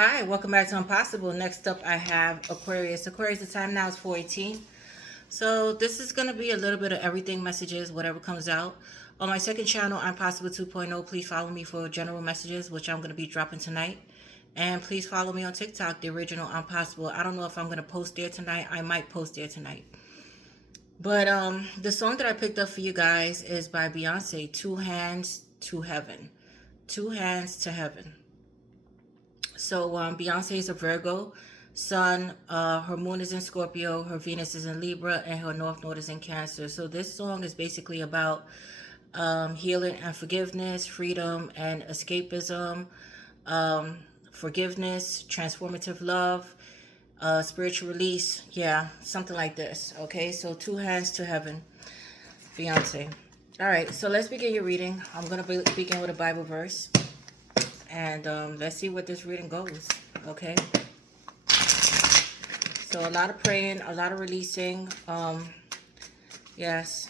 Hi, welcome back to Impossible. Next up, I have Aquarius. Aquarius, the time now is 4:18. So this is going to be a little bit of everything messages, whatever comes out. On my second channel, I'm Possible 2.0. Please follow me for general messages, which I'm going to be dropping tonight. And please follow me on TikTok, the original Impossible. I don't know if I'm going to post there tonight. I might post there tonight. But the song that I picked up for you guys is by Beyonce, Two Hands to Heaven. Two Hands to Heaven. So Beyonce is a Virgo sun. Her moon is in Scorpio. Her Venus is in Libra, and her North Node is in Cancer. So this song is basically about healing and forgiveness, freedom and escapism, forgiveness, transformative love, spiritual release. Yeah, something like this. Okay, so Two Hands to Heaven, Beyonce. All right, so let's begin your reading. I'm going to begin with a Bible verse. And let's see what this reading goes. Okay. So a lot of praying, a lot of releasing. Yes.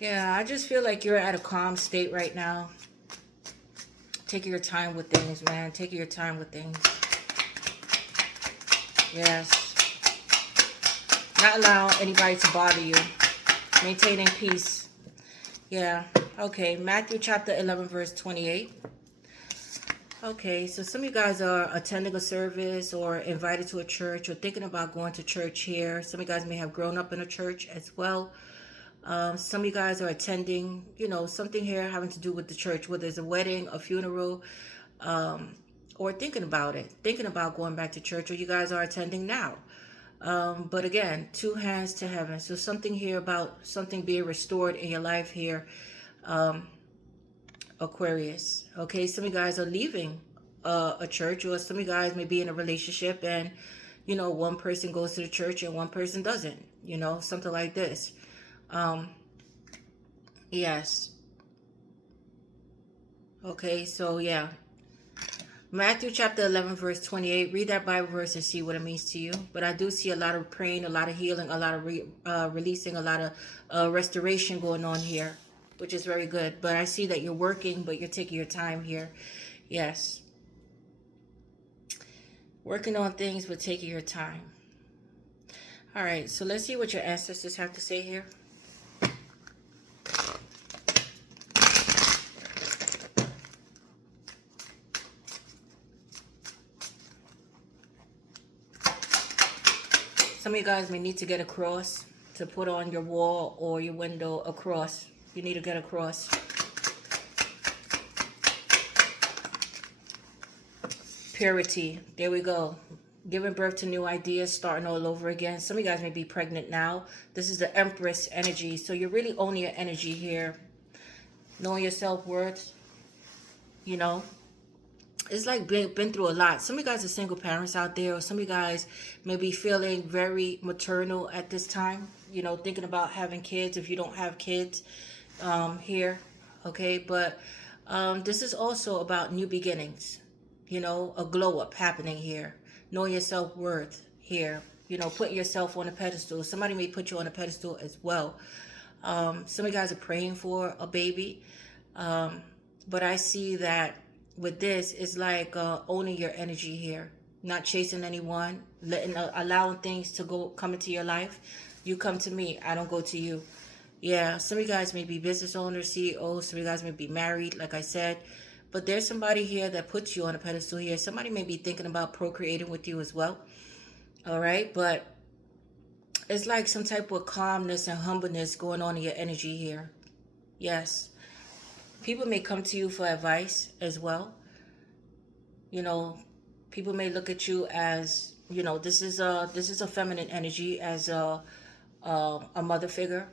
Yeah, I just feel like you're at a calm state right now. Take your time with things, man. Take your time with things. Yes. Not allow anybody to bother you. Maintaining peace. Yeah. Okay. Matthew chapter 11, verse 28. Okay, so some of you guys are attending a service or invited to a church or thinking about going to church here. Some of you guys may have grown up in a church as well. Some of you guys are attending, something here having to do with the church, whether it's a wedding, a funeral, or thinking about it, thinking about going back to church, or you guys are attending now. But again, two hands to heaven. So something here about something being restored in your life here. Aquarius. Okay, some of you guys are leaving a church, or some of you guys may be in a relationship and one person goes to the church and one person doesn't, something like this. Yes. Okay, so yeah, Matthew chapter 11 verse 28. Read that Bible verse and see what it means to you. But I do see a lot of praying, a lot of healing, a lot of releasing, a lot of restoration going on here, which is very good. But I see that you're working, but you're taking your time here. Yes. Working on things, but taking your time. All right, so let's see what your ancestors have to say here. Some of you guys may need to get a cross to put on your wall or your window, a cross. You need to get a cross. Purity. There we go. Giving birth to new ideas, starting all over again. Some of you guys may be pregnant now. This is the Empress energy. So you're really owning your energy here. Knowing your self-worth. It's like been through a lot. Some of you guys are single parents out there, or some of you guys may be feeling very maternal at this time. Thinking about having kids if you don't have kids here. Okay, but this is also about new beginnings. A glow up happening here. Knowing your self-worth here. Putting yourself on a pedestal. Somebody may put you on a pedestal as well. Some of you guys are praying for a baby. But I see that with this, it's like owning your energy here. Not chasing anyone. Allowing things to come into your life. You come to me. I don't go to you. Yeah, some of you guys may be business owners, CEOs. Some of you guys may be married, like I said. But there's somebody here that puts you on a pedestal here. Somebody may be thinking about procreating with you as well. All right, but it's like some type of calmness and humbleness going on in your energy here. Yes. People may come to you for advice as well. People may look at you as, this is a feminine energy, as a mother figure.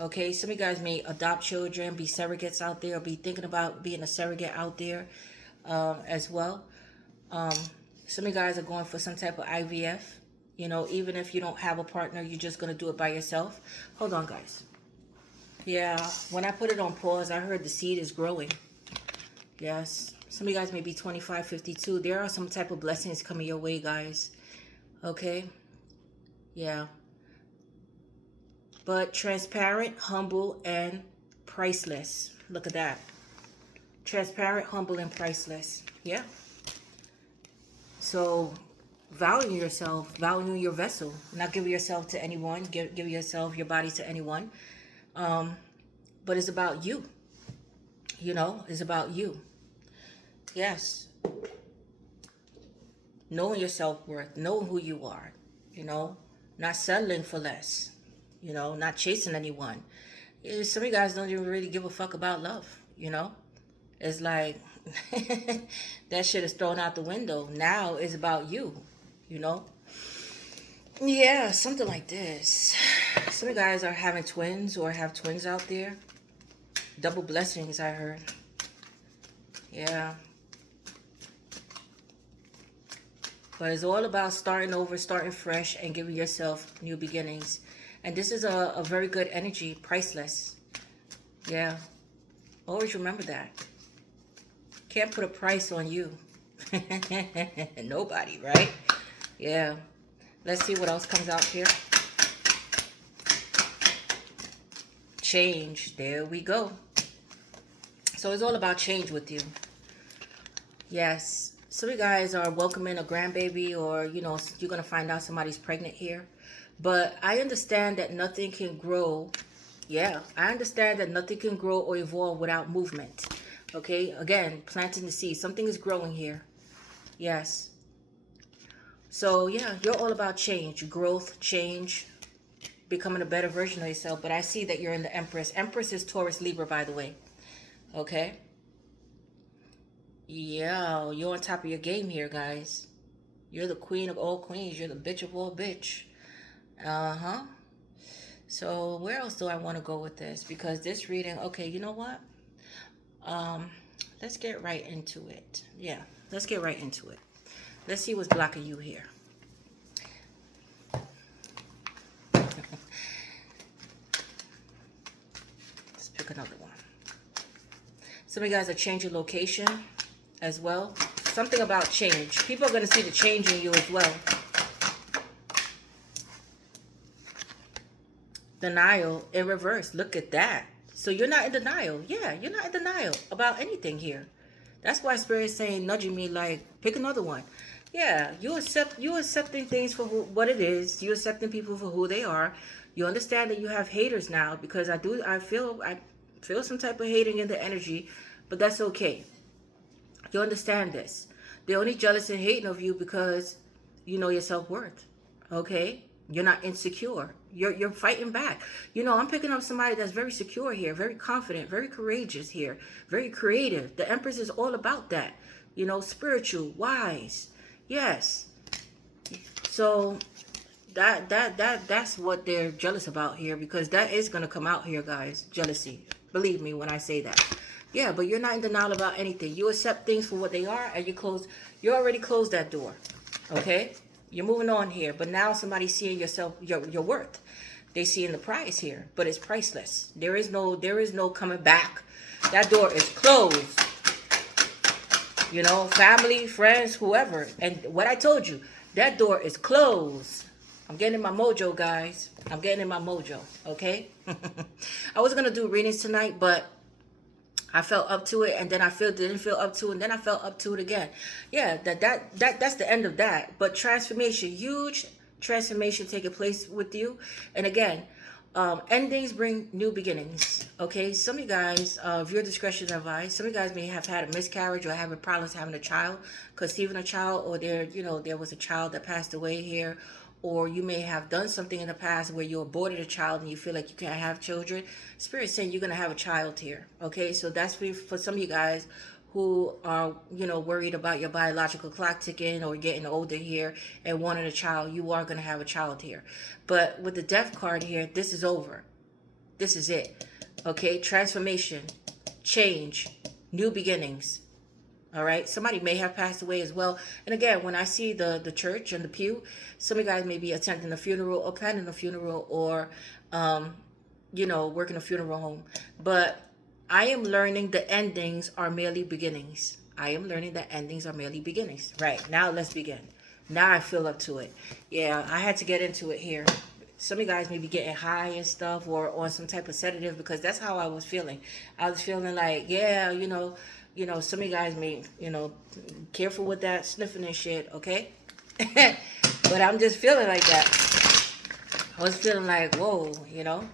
Okay, some of you guys may adopt children, be surrogates out there, or be thinking about being a surrogate out there as well. Some of you guys are going for some type of IVF. Even if you don't have a partner, you're just going to do it by yourself. Hold on, guys. Yeah, when I put it on pause, I heard the seed is growing. Yes. Some of you guys may be 25, 52. There are some type of blessings coming your way, guys. Okay? Yeah. But transparent, humble, and priceless. Look at that. Transparent, humble, and priceless. Yeah. So value yourself, value your vessel, not give yourself to anyone, give yourself, your body to anyone. But it's about you. You know, it's about you. Yes. Knowing your self-worth, knowing who you are, you know, not settling for less, you know, not chasing anyone. Some of you guys don't even really give a fuck about love, you know. It's like that shit is thrown out the window. Now it's about you, you know. Yeah, something like this. Some of you guys are having twins or have twins out there. Double blessings, I heard. Yeah. But it's all about starting over, starting fresh, and giving yourself new beginnings. And this is a very good energy, priceless. Yeah. Always remember that. Can't put a price on you. Nobody, right? Yeah. Let's see what else comes out here. Change. There we go. So it's all about change with you. Yes. Some of you guys are welcoming a grandbaby, or, you know, you're going to find out somebody's pregnant here. But I understand that nothing can grow. Yeah, I understand that nothing can grow or evolve without movement. Okay, again, planting the seed. Something is growing here. Yes. So, yeah, you're all about change, growth, change, becoming a better version of yourself. But I see that you're in the Empress. Empress is Taurus, Libra, by the way. Okay. Yeah, you're on top of your game here, guys. You're the queen of all queens. You're the bitch of all bitch. Uh-huh. So where else do I want to go with this? Because this reading, okay, you know what? Let's get right into it. Yeah, let's get right into it. Let's see what's blocking you here. Let's pick another one. Some of you guys are changing location as well. Something about change. People are going to see the change in you as well. Denial in reverse. Look at that. So you're not in denial. Yeah, you're not in denial about anything here. That's why Spirit is saying, nudging me like, pick another one. Yeah, you accepting things for what it is. You're accepting people for who they are. You understand that you have haters now, because I feel some type of hating in the energy, but that's okay. You understand this. They're only jealous and hating of you because you know your self-worth. Okay? You're not insecure. You're fighting back. You know, I'm picking up somebody that's very secure here, very confident, very courageous here, very creative. The Empress is all about that. You know, spiritual, wise. Yes. So that's what they're jealous about here, because that is going to come out here, guys. Jealousy. Believe me when I say that. Yeah, but you're not in denial about anything. You accept things for what they are, and you already closed that door. Okay? You're moving on here, but now somebody's seeing your worth. They seeing the prize here, but it's priceless. There is no coming back. That door is closed. You know, family, friends, whoever. And what I told you, that door is closed. I'm getting in my mojo, guys. I'm getting in my mojo, okay? I was going to do readings tonight, but I felt up to it, and then I didn't feel up to it, and then I felt up to it again. Yeah, that's the end of that. But transformation, huge transformation taking place with you. And again, endings bring new beginnings. Okay, some of you guys, viewer discretion is advised. Some of you guys may have had a miscarriage or having problems having a child, conceiving a child, or there was a child that passed away here. Or you may have done something in the past where you aborted a child and you feel like you can't have children. Spirit's saying you're going to have a child here. Okay, so that's for some of you guys who are, worried about your biological clock ticking or getting older here and wanting a child. You are going to have a child here. But with the death card here, this is over. This is it. Okay, transformation, change, new beginnings. All right, somebody may have passed away as well. And again, when I see the church and the pew, some of you guys may be attending a funeral or planning a funeral or, working a funeral home. But I am learning the endings are merely beginnings. I am learning that endings are merely beginnings. Right, now let's begin. Now I feel up to it. Yeah, I had to get into it here. Some of you guys may be getting high and stuff or on some type of sedative, because that's how I was feeling. I was feeling like, You know, some of you guys may, you know, careful with that sniffing and shit, okay? But I'm just feeling like that. I was feeling like, whoa, you know?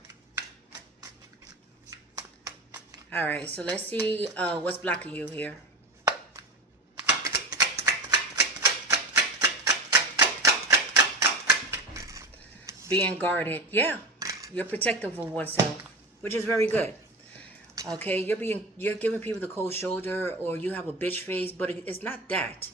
All right, so let's see what's blocking you here. Being guarded. Yeah, you're protective of oneself, which is very good. Okay, you're giving people the cold shoulder, or you have a bitch face, but it's not that.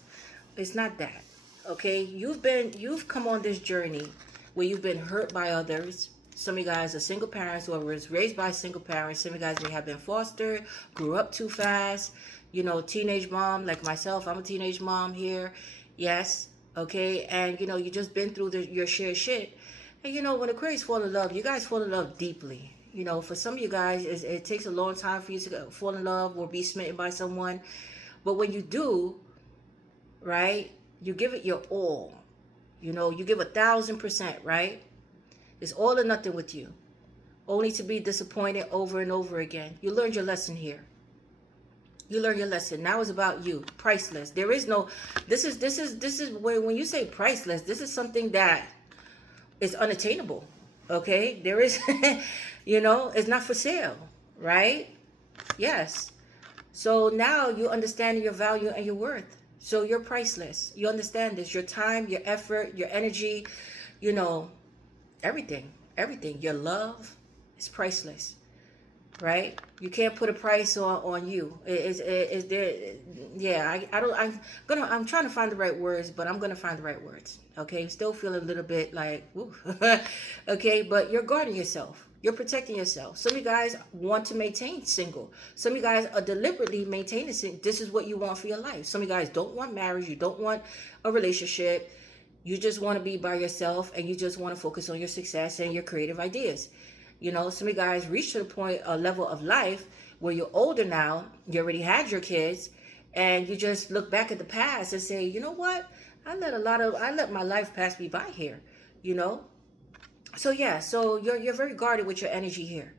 It's not that. Okay, you've come on this journey where you've been hurt by others. Some of you guys are single parents, or was raised by single parents. Some of you guys may have been fostered, grew up too fast. You know, teenage mom like myself. I'm a teenage mom here. Yes. Okay, and you know, you just been through your share shit. And you know, when Aquarius fall in love, you guys fall in love deeply. You know, for some of you guys, it takes a long time for you to fall in love or be smitten by someone. But when you do, right, you give it your all. You know, you give 1,000%, right? It's all or nothing with you. Only to be disappointed over and over again. You learned your lesson here. You learned your lesson. Now it's about you. Priceless. There is no, this is when you say priceless, this is something that is unattainable. Okay? There is, you know, it's not for sale, right? Yes. So now you understand your value and your worth. So you're priceless. You understand this. Your time, your effort, your energy, you know, everything. Your love is priceless, right? You can't put a price on you. Is there? Yeah, I'm trying to find the right words, but I'm gonna find the right words. Okay, still feeling a little bit like, ooh. Okay, but you're guarding yourself. You're protecting yourself. Some of you guys want to maintain single. Some of you guys are deliberately maintaining single. This is what you want for your life. Some of you guys don't want marriage. You don't want a relationship. You just want to be by yourself, and you just want to focus on your success and your creative ideas. You know, some of you guys reach to the point, a level of life where you're older now. You already had your kids, and you just look back at the past and say, you know what? I let my life pass me by here. You know. So yeah, so you're very guarded with your energy here.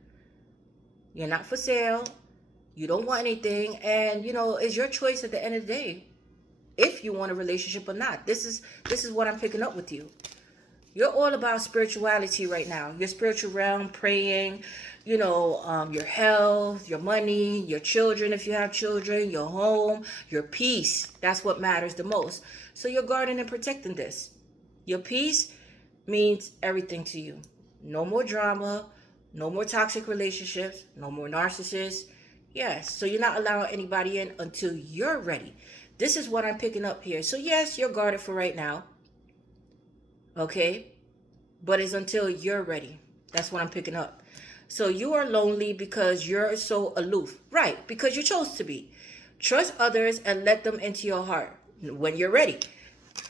You're not for sale. You don't want anything, and you know, it's your choice at the end of the day if you want a relationship or not. This is what I'm picking up with you. You're all about spirituality right now. Your spiritual realm, praying, you know, your health, your money, your children if you have children, your home, your peace. That's what matters the most. So you're guarding and protecting this. Your peace means everything to you. No more drama, no more toxic relationships, no more narcissists. Yes, so you're not allowing anybody in until you're ready. This is what I'm picking up here. So yes, you're guarded for right now. Okay? But it's until you're ready. That's what I'm picking up. So you are lonely because you're so aloof. Right, because you chose to be. Trust others and let them into your heart when you're ready.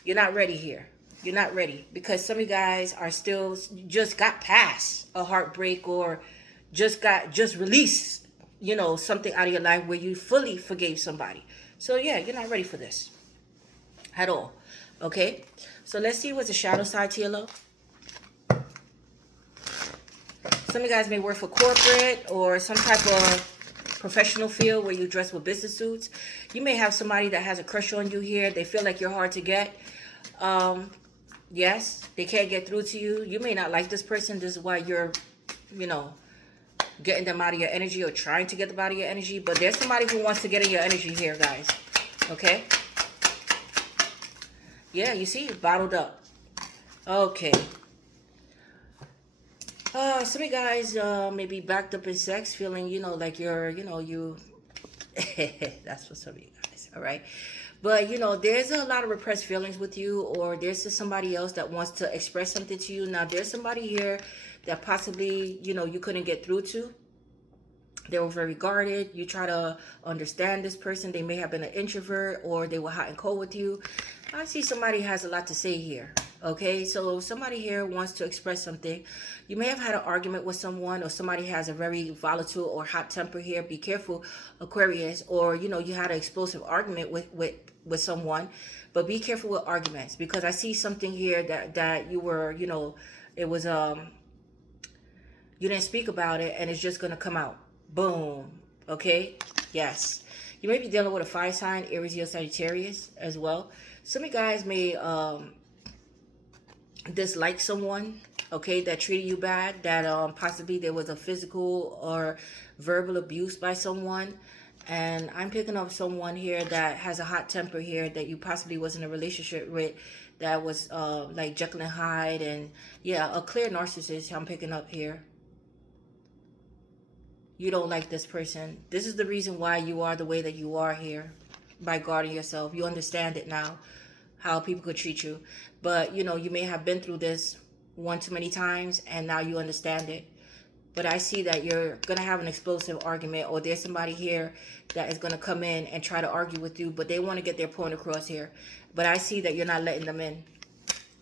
You're not ready here. You're not ready because some of you guys are still just got past a heartbreak, or just released, you know, something out of your life where you fully forgave somebody. So yeah, you're not ready for this at all. Okay, so let's see what's the shadow side to your love. Some of you guys may work for corporate or some type of professional field where you dress with business suits. You may have somebody that has a crush on you here. They feel like you're hard to get. Yes, they can't get through to you. You may not like this person. This is why you're, you know, getting them out of your energy, or trying to get them out of your energy. But there's somebody who wants to get in your energy here, guys. Okay? Yeah, you see, bottled up. Okay. Some of you guys may be backed up in sex, feeling, you know, like you're, you know, you... That's for some of you guys, all right? But, you know, there's a lot of repressed feelings with you, or there's just somebody else that wants to express something to you. Now, there's somebody here that possibly, you know, you couldn't get through to. They were very guarded. You try to understand this person. They may have been an introvert, or they were hot and cold with you. I see somebody has a lot to say here. Okay, so somebody here wants to express something. You may have had an argument with someone, or somebody has a very volatile or hot temper here. Be careful, Aquarius. Or, you know, you had an explosive argument with someone. But be careful with arguments, because I see something here that you were, you know, it was, you didn't speak about it, and it's just going to come out. Boom. Okay? Yes. You may be dealing with a fire sign, Aries or Sagittarius as well. Some of you guys may dislike someone, okay, that treated you bad, that possibly there was a physical or verbal abuse by someone. And I'm picking up someone here that has a hot temper here that you possibly was in a relationship with, that was like Jekyll and Hyde. And yeah, a clear narcissist I'm picking up here. You don't like this person. This is the reason why you are the way that you are here, by guarding yourself. You understand it now, how people could treat you. But, you know, you may have been through this one too many times, and now you understand it. But I see that you're going to have an explosive argument, or there's somebody here that is going to come in and try to argue with you, but they want to get their point across here. But I see that you're not letting them in.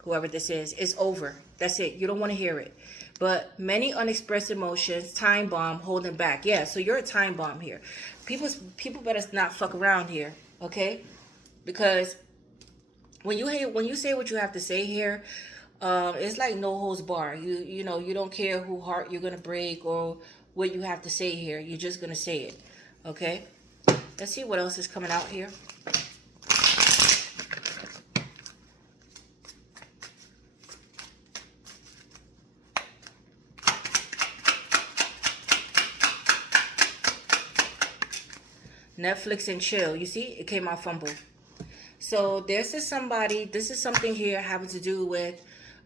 Whoever this is, it's over. That's it. You don't want to hear it. But many unexpressed emotions, time bomb, holding back. Yeah, so you're a time bomb here. People better not fuck around here, okay? Because when you say what you have to say here, it's like no holds bar. You know, you don't care who heart you're gonna break or what you have to say here. You're just gonna say it, okay? Let's see what else is coming out here. Netflix and chill. You see, it came out fumble. So this is something here having to do with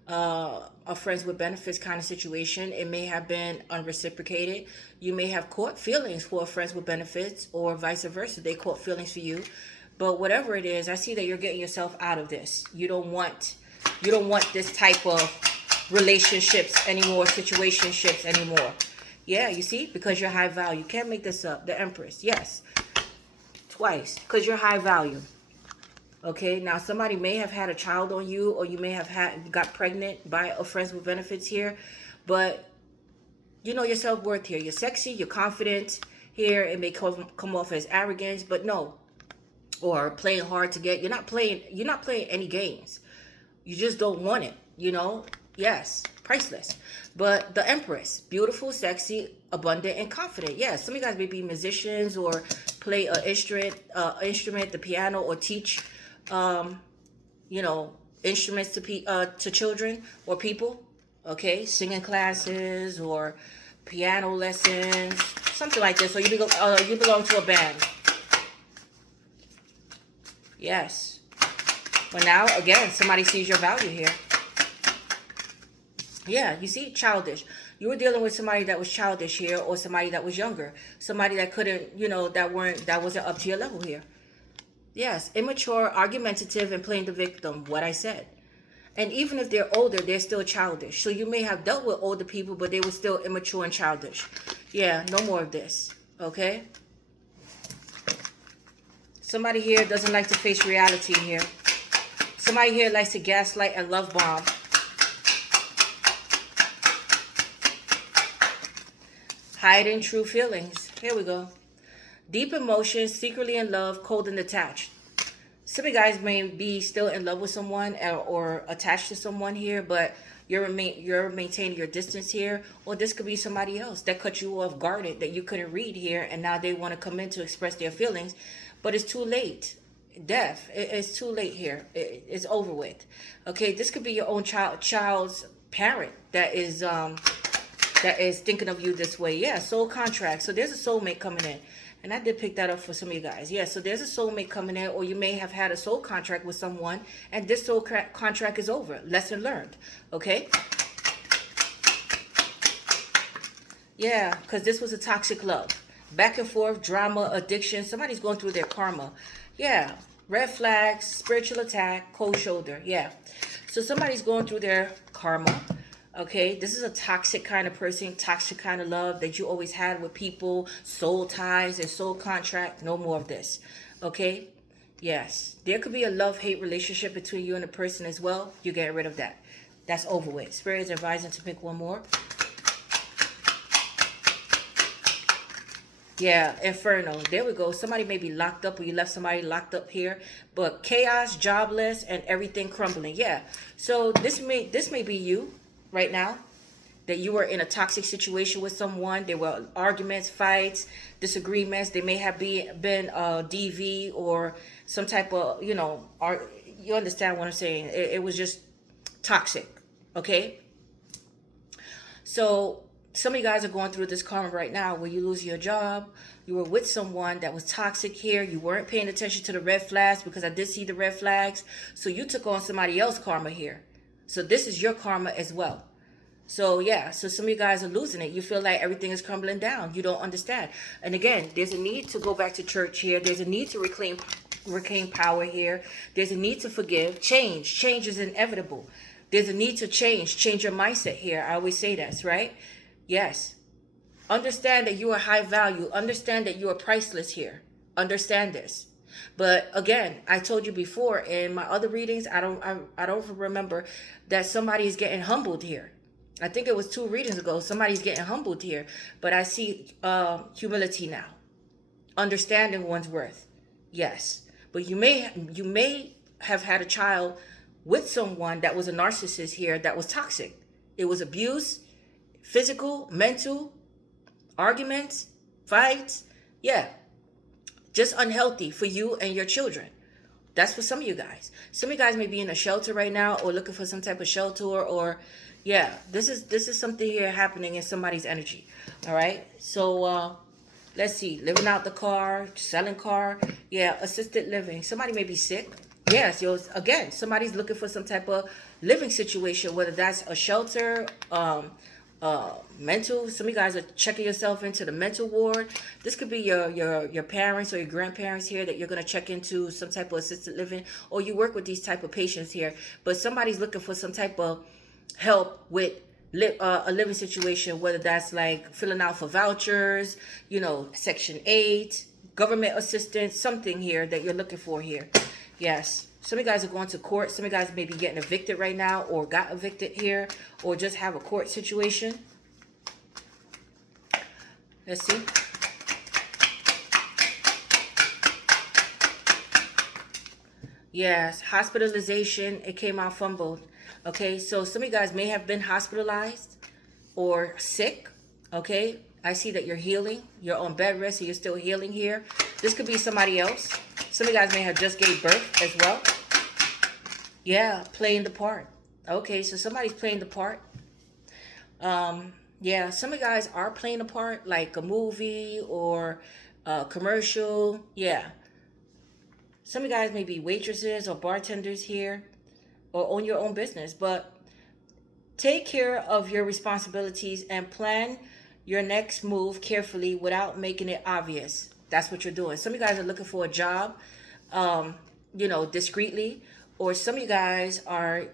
a friends with benefits kind of situation. It may have been unreciprocated. You may have caught feelings for friends with benefits, or vice versa. They caught feelings for you. But whatever it is, I see that you're getting yourself out of this. You don't want this type of relationships anymore, situationships anymore. Yeah, you see, because you're high value. You can't make this up. The Empress, yes. Twice, because you're high value. Okay, now somebody may have had a child on you, or you may have got pregnant by a friends with benefits here, but you know your self-worth here. You're sexy, you're confident here. It may come off as arrogance, but no, or playing hard to get. You're not playing any games. You just don't want it, you know. Yes, priceless. But the Empress, beautiful, sexy, abundant, and confident. Yeah, some of you guys may be musicians or play an instrument, the piano, or teach, you know, instruments to children or people. Okay, singing classes or piano lessons, something like this. Or you belong to a band. Yes. But now again, somebody sees your value here. Yeah, you see, childish. You were dealing with somebody that was childish here, or somebody that was younger, somebody that couldn't, you know, that wasn't up to your level here. Yes, immature, argumentative, and playing the victim. What I said. And even if they're older, they're still childish. So you may have dealt with older people, but they were still immature and childish. Yeah, no more of this. Okay. Somebody here doesn't like to face reality here. Somebody here likes to gaslight and love bomb. Hiding true feelings. Here we go. Deep emotions, secretly in love, cold and attached. Some of you guys may be still in love with someone or attached to someone here, but you're maintaining your distance here. Or this could be somebody else that cut you off guarded, that you couldn't read here, and now they want to come in to express their feelings, but it's too late. Death. It's too late here. It's over with. Okay, this could be your own child's parent that is thinking of you this way. Yeah, soul contract. So there's a soulmate coming in. And I did pick that up for some of you guys. Yeah, so there's a soulmate coming in, or you may have had a soul contract with someone, and this soul contract is over. Lesson learned. Okay? Yeah, because this was a toxic love. Back and forth, drama, addiction. Somebody's going through their karma. Yeah, red flags, spiritual attack, cold shoulder. Yeah. So somebody's going through their karma. Okay, this is a toxic kind of person, toxic kind of love that you always had with people, soul ties and soul contract. No more of this. Okay, yes, there could be a love-hate relationship between you and a person as well. You get rid of that. That's over with. Spirit is advising to pick one more. Yeah, Inferno. There we go. Somebody may be locked up, or you left somebody locked up here. But chaos, jobless, and everything crumbling. Yeah. So this may be you right now. that you were in a toxic situation with someone. There were arguments, fights, disagreements. They may have been DV or some type of, you understand what I'm saying. It was just toxic, okay? So some of you guys are going through this karma right now where you lose your job. You were with someone that was toxic here. You weren't paying attention to the red flags, because I did see the red flags. So you took on somebody else's karma here. So this is your karma as well. So yeah, so some of you guys are losing it. You feel like everything is crumbling down. You don't understand. And again, there's a need to go back to church here. There's a need to reclaim power here. There's a need to forgive. Change is inevitable. There's a need to change your mindset here. I always say this, right? Yes. Understand that you are high value. Understand that you are priceless here. Understand this. But again, I told you before in my other readings, I don't remember that somebody is getting humbled here. I think it was 2 readings ago. Somebody's getting humbled here. But I see humility now. Understanding one's worth. Yes. But you may have had a child with someone that was a narcissist here that was toxic. It was abuse, physical, mental, arguments, fights. Yeah. Just unhealthy for you and your children. That's for some of you guys. Some of you guys may be in a shelter right now or looking for some type of shelter or yeah, this is something here happening in somebody's energy. All right. So let's see. Living out the car, selling car. Yeah, assisted living. Somebody may be sick. Yes, again, somebody's looking for some type of living situation, whether that's a shelter, mental. Some of you guys are checking yourself into the mental ward. This could be your parents or your grandparents here that you're going to check into some type of assisted living, or you work with these type of patients here. But somebody's looking for some type of help with a living situation, whether that's like filling out for vouchers, Section 8, government assistance, something here that you're looking for here. Yes. Some of you guys are going to court. Some of you guys may be getting evicted right now or got evicted here or just have a court situation. Let's see. Yes. Hospitalization. It came out fumbled. Okay. So some of you guys may have been hospitalized or sick. Okay. I see that you're healing. You're on bed rest, so you're still healing here. This could be somebody else. Some of you guys may have just gave birth as well. Yeah, playing the part. Okay, so somebody's playing the part. Yeah, some of you guys are playing a part, like a movie or a commercial. Yeah. Some of you guys may be waitresses or bartenders here or own your own business. But take care of your responsibilities and plan your next move carefully without making it obvious. That's what you're doing. Some of you guys are looking for a job, discreetly. Or some of you guys are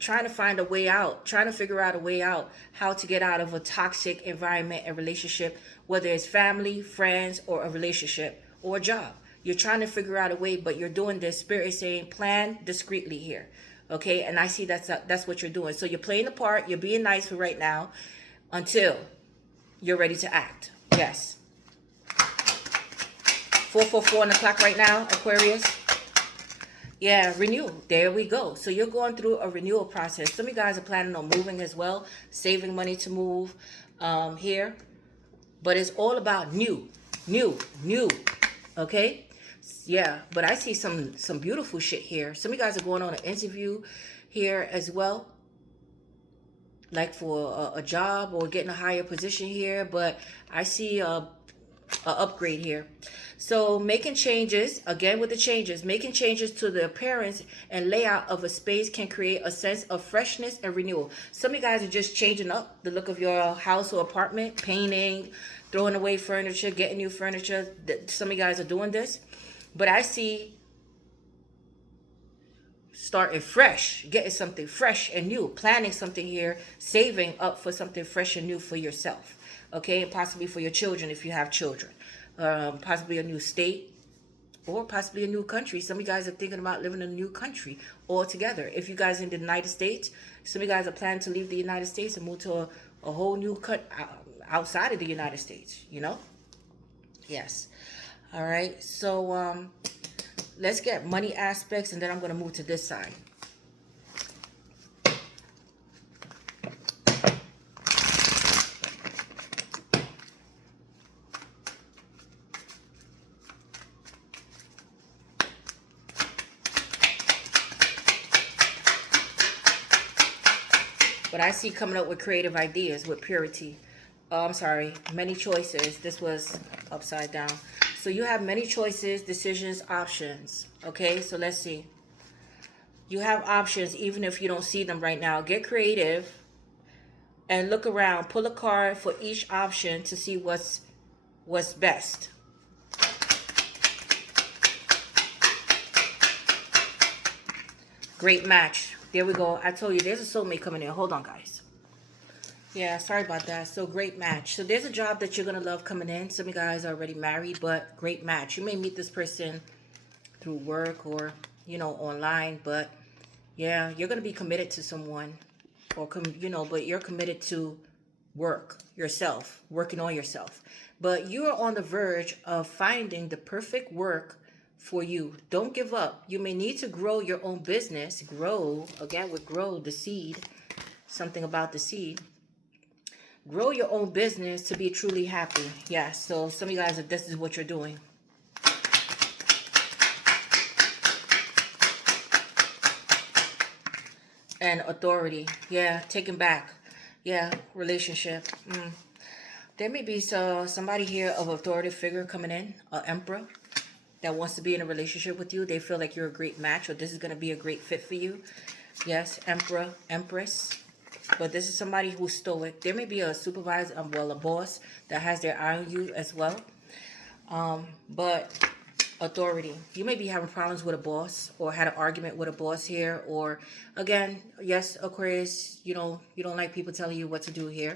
trying to find a way out, trying to figure out a way out, how to get out of a toxic environment and relationship, whether it's family, friends, or a relationship or a job. You're trying to figure out a way, but you're doing this. Spirit is saying plan discreetly here. Okay, and I see that's what you're doing. So you're playing the part. You're being nice for right now until you're ready to act. Yes. 444 on the clock right now, Aquarius. Yeah, renew. There we go. So you're going through a renewal process. Some of you guys are planning on moving as well, saving money to move here. But it's all about new. Okay? Yeah, but I see some beautiful shit here. Some of you guys are going on an interview here as well, like for a job or getting a higher position here. But I see a upgrade here. So making changes, again with the changes, making changes to the appearance and layout of a space can create a sense of freshness and renewal. Some of you guys are just changing up the look of your house or apartment, painting, throwing away furniture, getting new furniture. Some of you guys are doing this. But I see starting fresh, getting something fresh and new, planning something here, saving up for something fresh and new for yourself. Okay, and possibly for your children if you have children. Possibly a new state or possibly a new country. Some of you guys are thinking about living in a new country altogether. If you guys are in the United States, some of you guys are planning to leave the United States and move to a whole new country outside of the United States, Yes. All right. So let's get money aspects, and then I'm going to move to this side. But I see coming up with creative ideas with purity. Oh, I'm sorry, many choices. This was upside down. So you have many choices, decisions, options. Okay, so let's see. You have options even if you don't see them right now. Get creative and look around. Pull a card for each option to see what's best. Great match. There we go. I told you there's a soulmate coming in. Hold on, guys. Yeah, sorry about that. So great match. So there's a job that you're going to love coming in. Some of you guys are already married, but great match. You may meet this person through work or, online, but yeah, you're going to be committed to someone or, but you're committed to work yourself, working on yourself. But you are on the verge of finding the perfect work for you. Don't give up. You may need to grow your own business. Grow, again, with grow, the seed, something about the seed. Grow your own business to be truly happy. Yeah, so some of you guys, this is what you're doing. And authority. Yeah, taking back. Yeah, relationship. There may be somebody here of authoritative figure coming in, an emperor that wants to be in a relationship with you. They feel like you're a great match or this is going to be a great fit for you. Yes, emperor, empress. But this is somebody who's stoic. There may be a supervisor, a boss that has their eye on you as well. But authority. You may be having problems with a boss or had an argument with a boss here. Or again, yes, Aquarius, you don't like people telling you what to do here.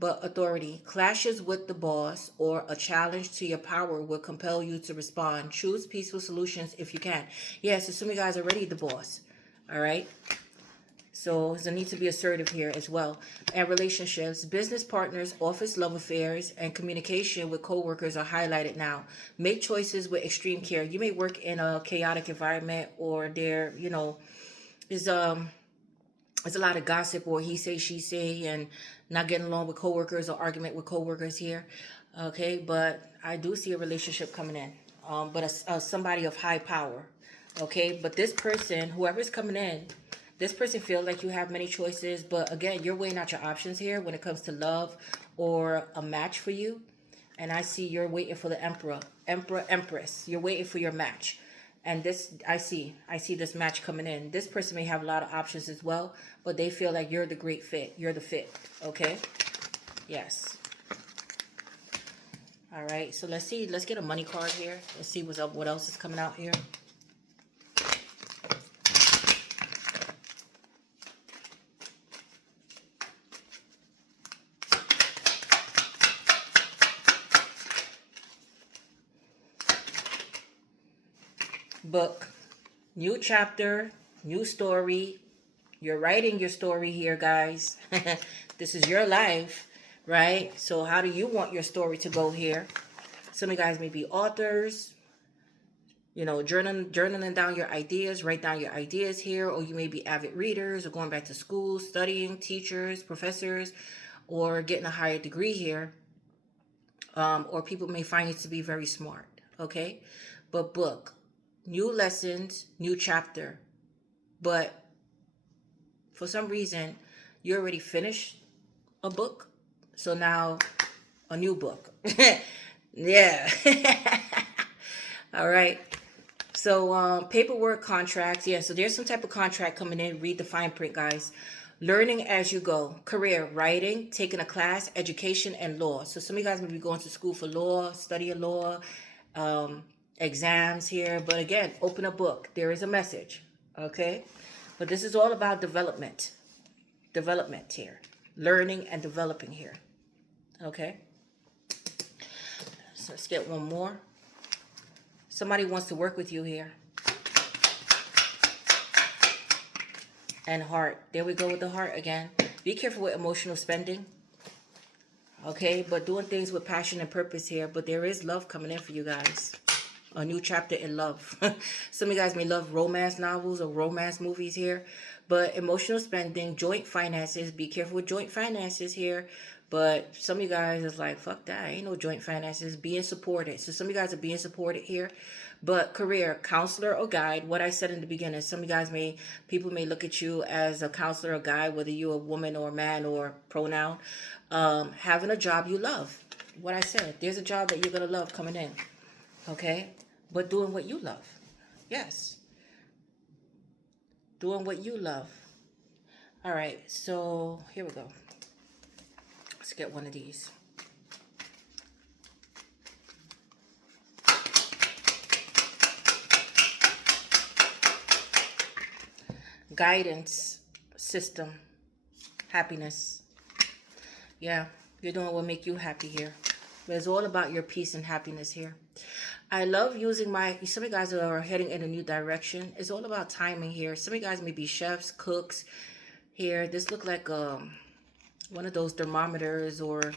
But authority. Clashes with the boss or a challenge to your power will compel you to respond. Choose peaceful solutions if you can. Yes, so some of you guys are already the boss. All right. So there's a need to be assertive here as well. And relationships, business partners, office love affairs, and communication with coworkers are highlighted now. Make choices with extreme care. You may work in a chaotic environment or there, is there's a lot of gossip or he say, she say, and not getting along with coworkers or argument with coworkers here. Okay, but I do see a relationship coming in. But somebody of high power. Okay, but this person, whoever's coming in, this person feels like you have many choices, but again, you're weighing out your options here when it comes to love or a match for you. And I see you're waiting for the emperor, empress. You're waiting for your match. And this, I see this match coming in. This person may have a lot of options as well, but they feel like you're the great fit. You're the fit, okay? Yes. All right, so let's see. Let's get a money card here. Let's see what's up. What else is coming out here? Book, new chapter, new story. You're writing your story here, guys. This is your life, right? So how do you want your story to go here? Some of you guys may be authors, journaling down your ideas, write down your ideas here, or you may be avid readers or going back to school, studying, teachers, professors, or getting a higher degree here. Or people may find you to be very smart, okay? But book. New lessons, new chapter. But for some reason, you already finished a book. So now a new book. Yeah. All right. So paperwork, contracts. Yeah, so there's some type of contract coming in. Read the fine print, guys. Learning as you go. Career, writing, taking a class, education, and law. So some of you guys may be going to school for law, studying law, exams here. But again, open a book. There is a message. Okay? But this is all about development. Development here. Learning and developing here. Okay? So let's get one more. Somebody wants to work with you here. And heart. There we go with the heart again. Be careful with emotional spending. Okay? But doing things with passion and purpose here. But there is love coming in for you guys. A new chapter in love. Some of you guys may love romance novels or romance movies here. But emotional spending, joint finances. Be careful with joint finances here. But some of you guys is like, fuck that. Ain't no joint finances. Being supported. So some of you guys are being supported here. But career, counselor or guide, what I said in the beginning, some of you guys people may look at you as a counselor or guide, whether you're a woman or a man or pronoun. Having a job you love. What I said, there's a job that you're going to love coming in. Okay? But doing what you love. Yes. Doing what you love. All right, so here we go. Let's get one of these. Guidance system. Happiness. Yeah, you're doing what will make you happy here. But it's all about your peace and happiness here. I love using some of you guys are heading in a new direction. It's all about timing here. Some of you guys may be chefs, cooks here. This look like one of those thermometers or,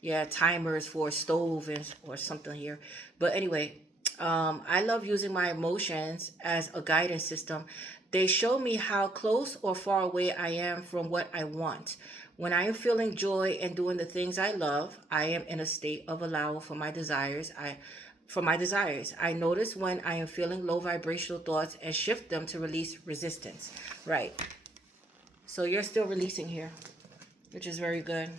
yeah, timers for a stove or something here. But anyway, I love using my emotions as a guidance system. They show me how close or far away I am from what I want. When I am feeling joy and doing the things I love, I am in a state of allow for my desires. I notice when I am feeling low vibrational thoughts and shift them to release resistance. Right. So you're still releasing here, which is very good.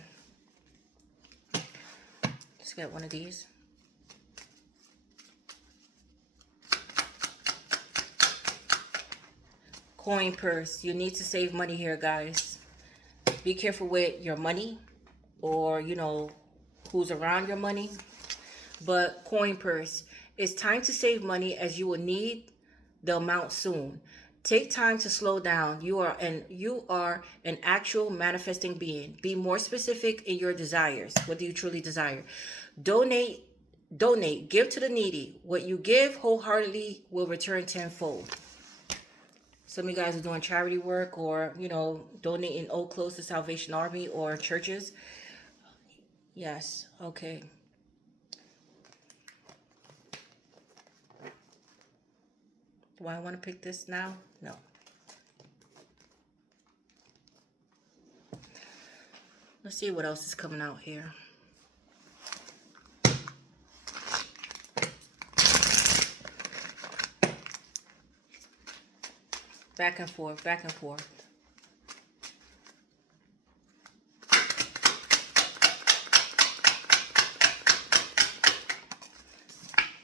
Let's get one of these. Coin purse. You need to save money here, guys. Be careful with your money or, who's around your money. But coin purse. It's time to save money as you will need the amount soon. Take time to slow down. You are an actual manifesting being. Be more specific in your desires. What do you truly desire? Donate, give to the needy. What you give wholeheartedly will return tenfold. Some of you guys are doing charity work or, donating old clothes to Salvation Army or churches. Yes, okay. Do I want to pick this now? No. Let's see what else is coming out here. Back and forth, back and forth.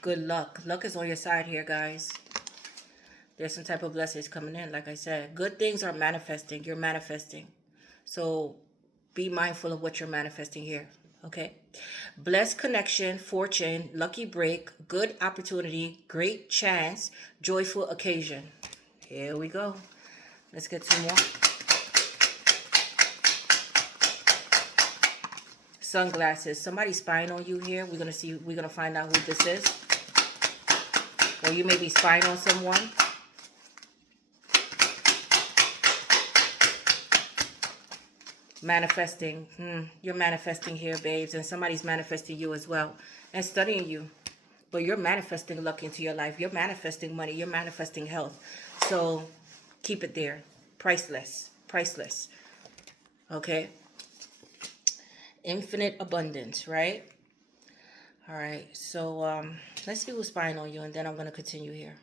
Good luck. Luck is on your side here, guys. There's some type of blessings coming in, like I said. Good things are manifesting. You're manifesting. So be mindful of what you're manifesting here, okay? Blessed connection, fortune, lucky break, good opportunity, great chance, joyful occasion. Here we go. Let's get some more. Sunglasses. Somebody's spying on you here. We're gonna find out who this is. Or you may be spying on someone. Manifesting. You're manifesting here, babes. And somebody's manifesting you as well. And studying you. But you're manifesting luck into your life. You're manifesting money. You're manifesting health. So keep it there. Priceless. Priceless. Okay. Infinite abundance, right? All right. So let's see who's spying on you. And then I'm going to continue here.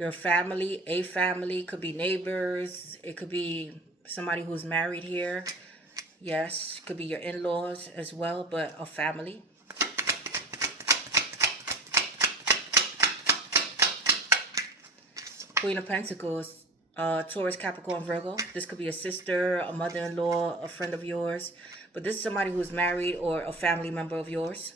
Your family, a family, could be neighbors. It could be somebody who's married here. Yes, could be your in-laws as well, but a family. Queen of Pentacles, Taurus, Capricorn, Virgo. This could be a sister, a mother-in-law, a friend of yours. But this is somebody who's married or a family member of yours.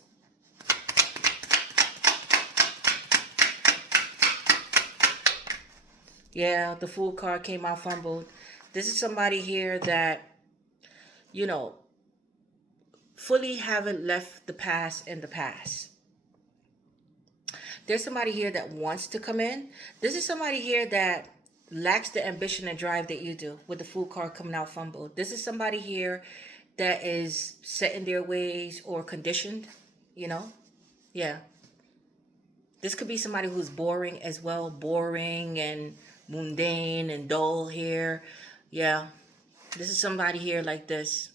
Yeah, the Fool card came out fumbled. This is somebody here that, fully haven't left the past in the past. There's somebody here that wants to come in. This is somebody here that lacks the ambition and drive that you do, with the Fool card coming out fumbled. This is somebody here that is set in their ways or conditioned, you know? Yeah. This could be somebody who's boring as well. Boring and mundane and dull here. Yeah. This is somebody here like this.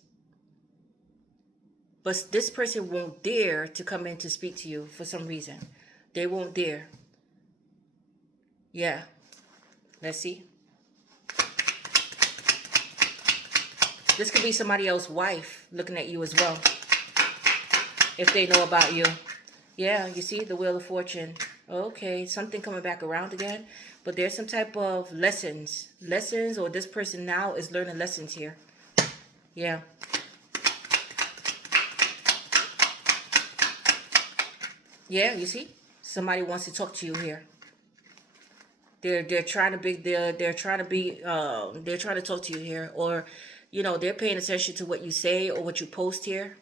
But this person won't dare to come in to speak to you for some reason. They won't dare. Yeah. Let's see. This could be somebody else's wife looking at you as well, if they know about you. Yeah, you see the Wheel of Fortune. Okay, something coming back around again. But there's some type of lessons. Lessons, or this person now is learning lessons here. Yeah. Yeah, you see? Somebody wants to talk to you here. They're trying to be they're trying to talk to you here, or you know, they're paying attention to what you say or what you post here.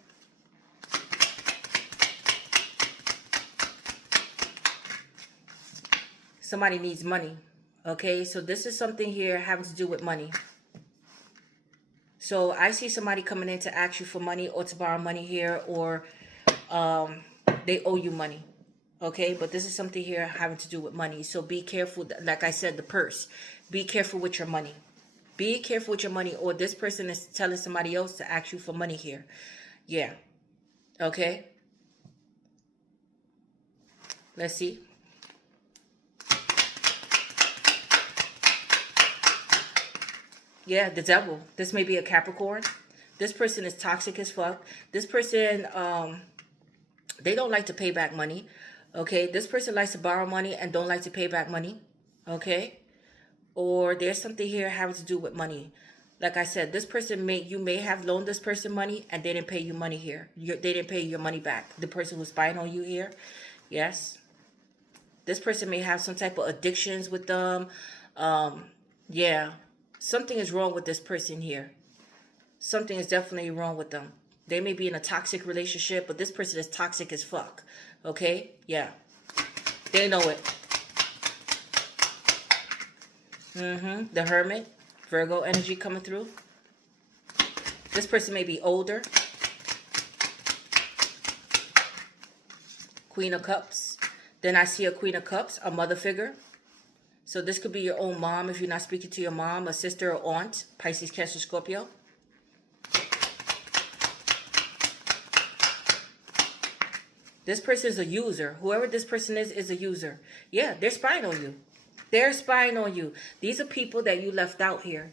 Somebody needs money. Okay, so this is something here having to do with money. So I see somebody coming in to ask you for money or to borrow money here, or they owe you money. Okay, but this is something here having to do with money. So be careful. Like I said, the purse. Be careful with your money. Be careful with your money, or this person is telling somebody else to ask you for money here. Yeah. Okay. Let's see. Yeah, the devil. This may be a Capricorn. This person is toxic as fuck. This person, they don't like to pay back money. Okay, this person likes to borrow money and don't like to pay back money. Okay, or there's something here having to do with money. Like I said, this person you may have loaned this person money and they didn't pay you money here. They didn't pay your money back. The person who's spying on you here. Yes. This person may have some type of addictions with them. Yeah. Something is wrong with this person here. Something is definitely wrong with them. They may be in a toxic relationship, but this person is toxic as fuck. Okay? Yeah. They know it. The Hermit. Virgo energy coming through. This person may be older. Queen of Cups. Then I see a Queen of Cups, a mother figure. So this could be your own mom if you're not speaking to your mom, a sister or aunt. Pisces, Cancer, Scorpio. This person is a user. Whoever this person is a user. Yeah, they're spying on you. They're spying on you. These are people that you left out here.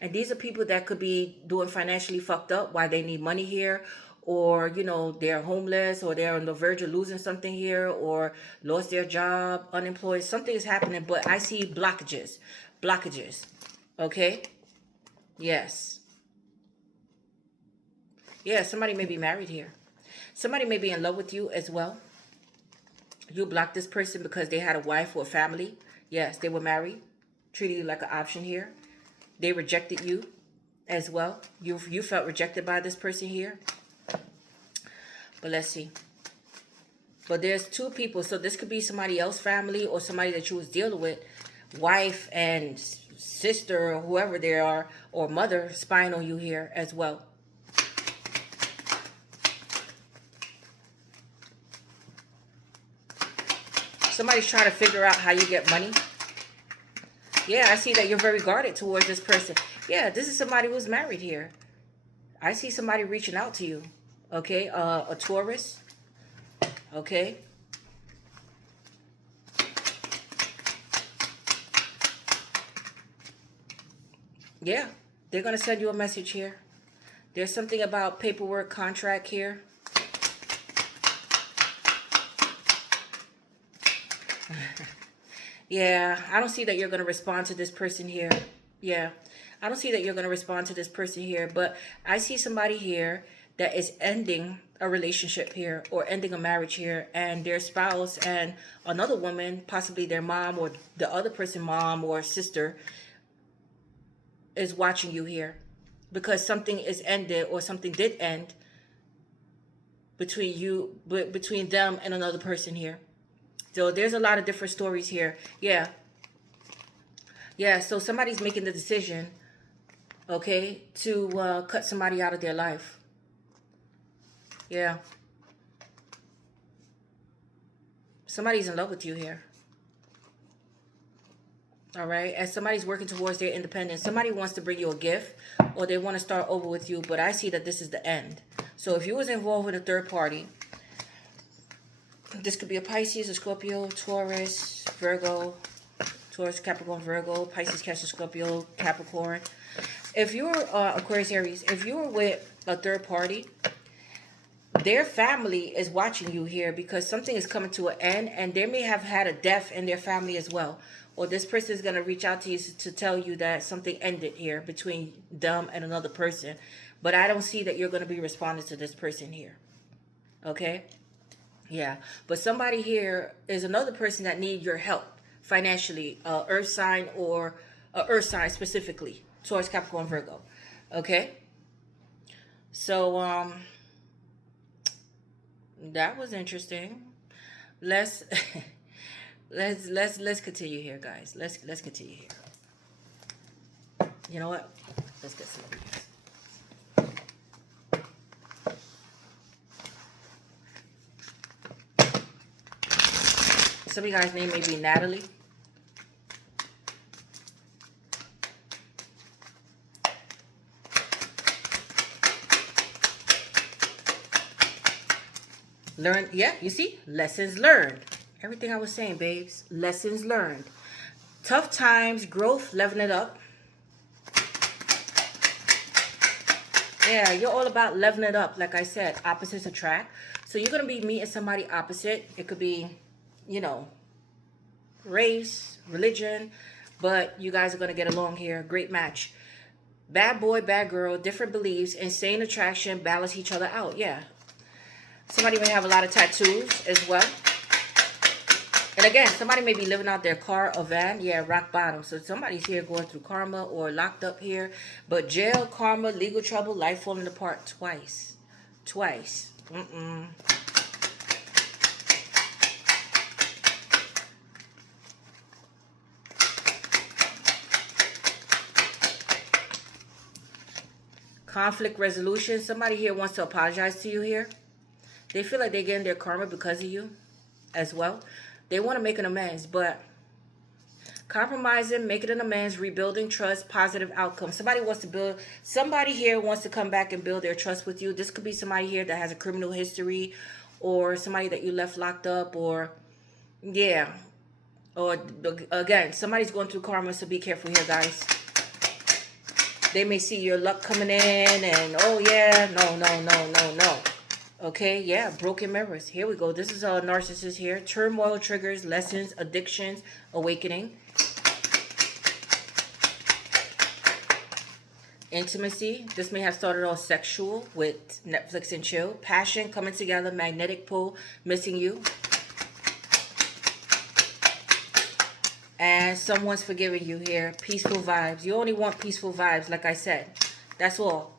And these are people that could be doing financially fucked up, why they need money here. Or, you know, they're homeless, or they're on the verge of losing something here, or lost their job, unemployed. Something is happening, but I see blockages. Blockages. Okay? Yes. Yeah, somebody may be married here. Somebody may be in love with you as well. You blocked this person because they had a wife or a family. Yes, they were married. Treated you like an option here. They rejected you as well. You felt rejected by this person here. But let's see. But there's two people. So this could be somebody else's family or somebody that you was dealing with. Wife and sister or whoever they are, or mother spying on you here as well. Somebody's trying to figure out how you get money. Yeah, I see that you're very guarded towards this person. Yeah, this is somebody who's married here. I see somebody reaching out to you. Okay, a Taurus. Okay. Yeah, they're going to send you a message here. There's something about paperwork, contract here. Yeah, I don't see that you're going to respond to this person here. Yeah, I don't see that you're going to respond to this person here. But I see somebody here that is ending a relationship here, or ending a marriage here, and their spouse and another woman, possibly their mom or the other person's mom or sister, is watching you here because something is ended or something did end between them and another person here. So there's a lot of different stories here. Yeah. Yeah, so somebody's making the decision, okay, to cut somebody out of their life. Yeah. Somebody's in love with you here. All right. And somebody's working towards their independence. Somebody wants to bring you a gift or they want to start over with you. But I see that this is the end. So if you was involved with a third party, this could be a Pisces, a Scorpio, Taurus, Virgo, Taurus, Capricorn, Virgo, Pisces, Cancer, Scorpio, Capricorn. If you're Aquarius, Aries, if you were with a third party, their family is watching you here because something is coming to an end and they may have had a death in their family as well. Or this person is going to reach out to you to tell you that something ended here between them and another person. But I don't see that you're going to be responding to this person here. Okay? Yeah. But somebody here is another person that need your help financially. Earth sign or Earth sign specifically. Taurus, Capricorn, Virgo. Okay? So, that was interesting. Let's let's continue here, guys. Let's continue here. You know what? Let's get some of these. Some of you guys' name may be Natalie. Learn, yeah, you see? Lessons learned. Everything I was saying, babes. Lessons learned. Tough times, growth, leveling it up. Yeah, you're all about leveling it up. Like I said, opposites attract. So you're going to be meeting somebody opposite. It could be, you know, race, religion. But you guys are going to get along here. Great match. Bad boy, bad girl, different beliefs, insane attraction, balance each other out. Yeah. Somebody may have a lot of tattoos as well. And again, somebody may be living out their car or van. Yeah, rock bottom. So somebody's here going through karma or locked up here. But jail, karma, legal trouble, life falling apart twice. Twice. Conflict resolution. Somebody here wants to apologize to you here. They feel like they're getting their karma because of you as well. They want to make an amends, but compromising, making an amends, rebuilding trust, positive outcome. Somebody wants to build, somebody here wants to come back and build their trust with you. This could be somebody here that has a criminal history or somebody that you left locked up or, yeah. Or, again, somebody's going through karma, so be careful here, guys. They may see your luck coming in and, oh, yeah, no. Okay, yeah, broken mirrors. Here we go. This is a narcissist here. Turmoil, triggers, lessons, addictions, awakening. Intimacy. This may have started off sexual with Netflix and chill. Passion, coming together, magnetic pull, missing you. And someone's forgiving you here. Peaceful vibes. You only want peaceful vibes, like I said. That's all.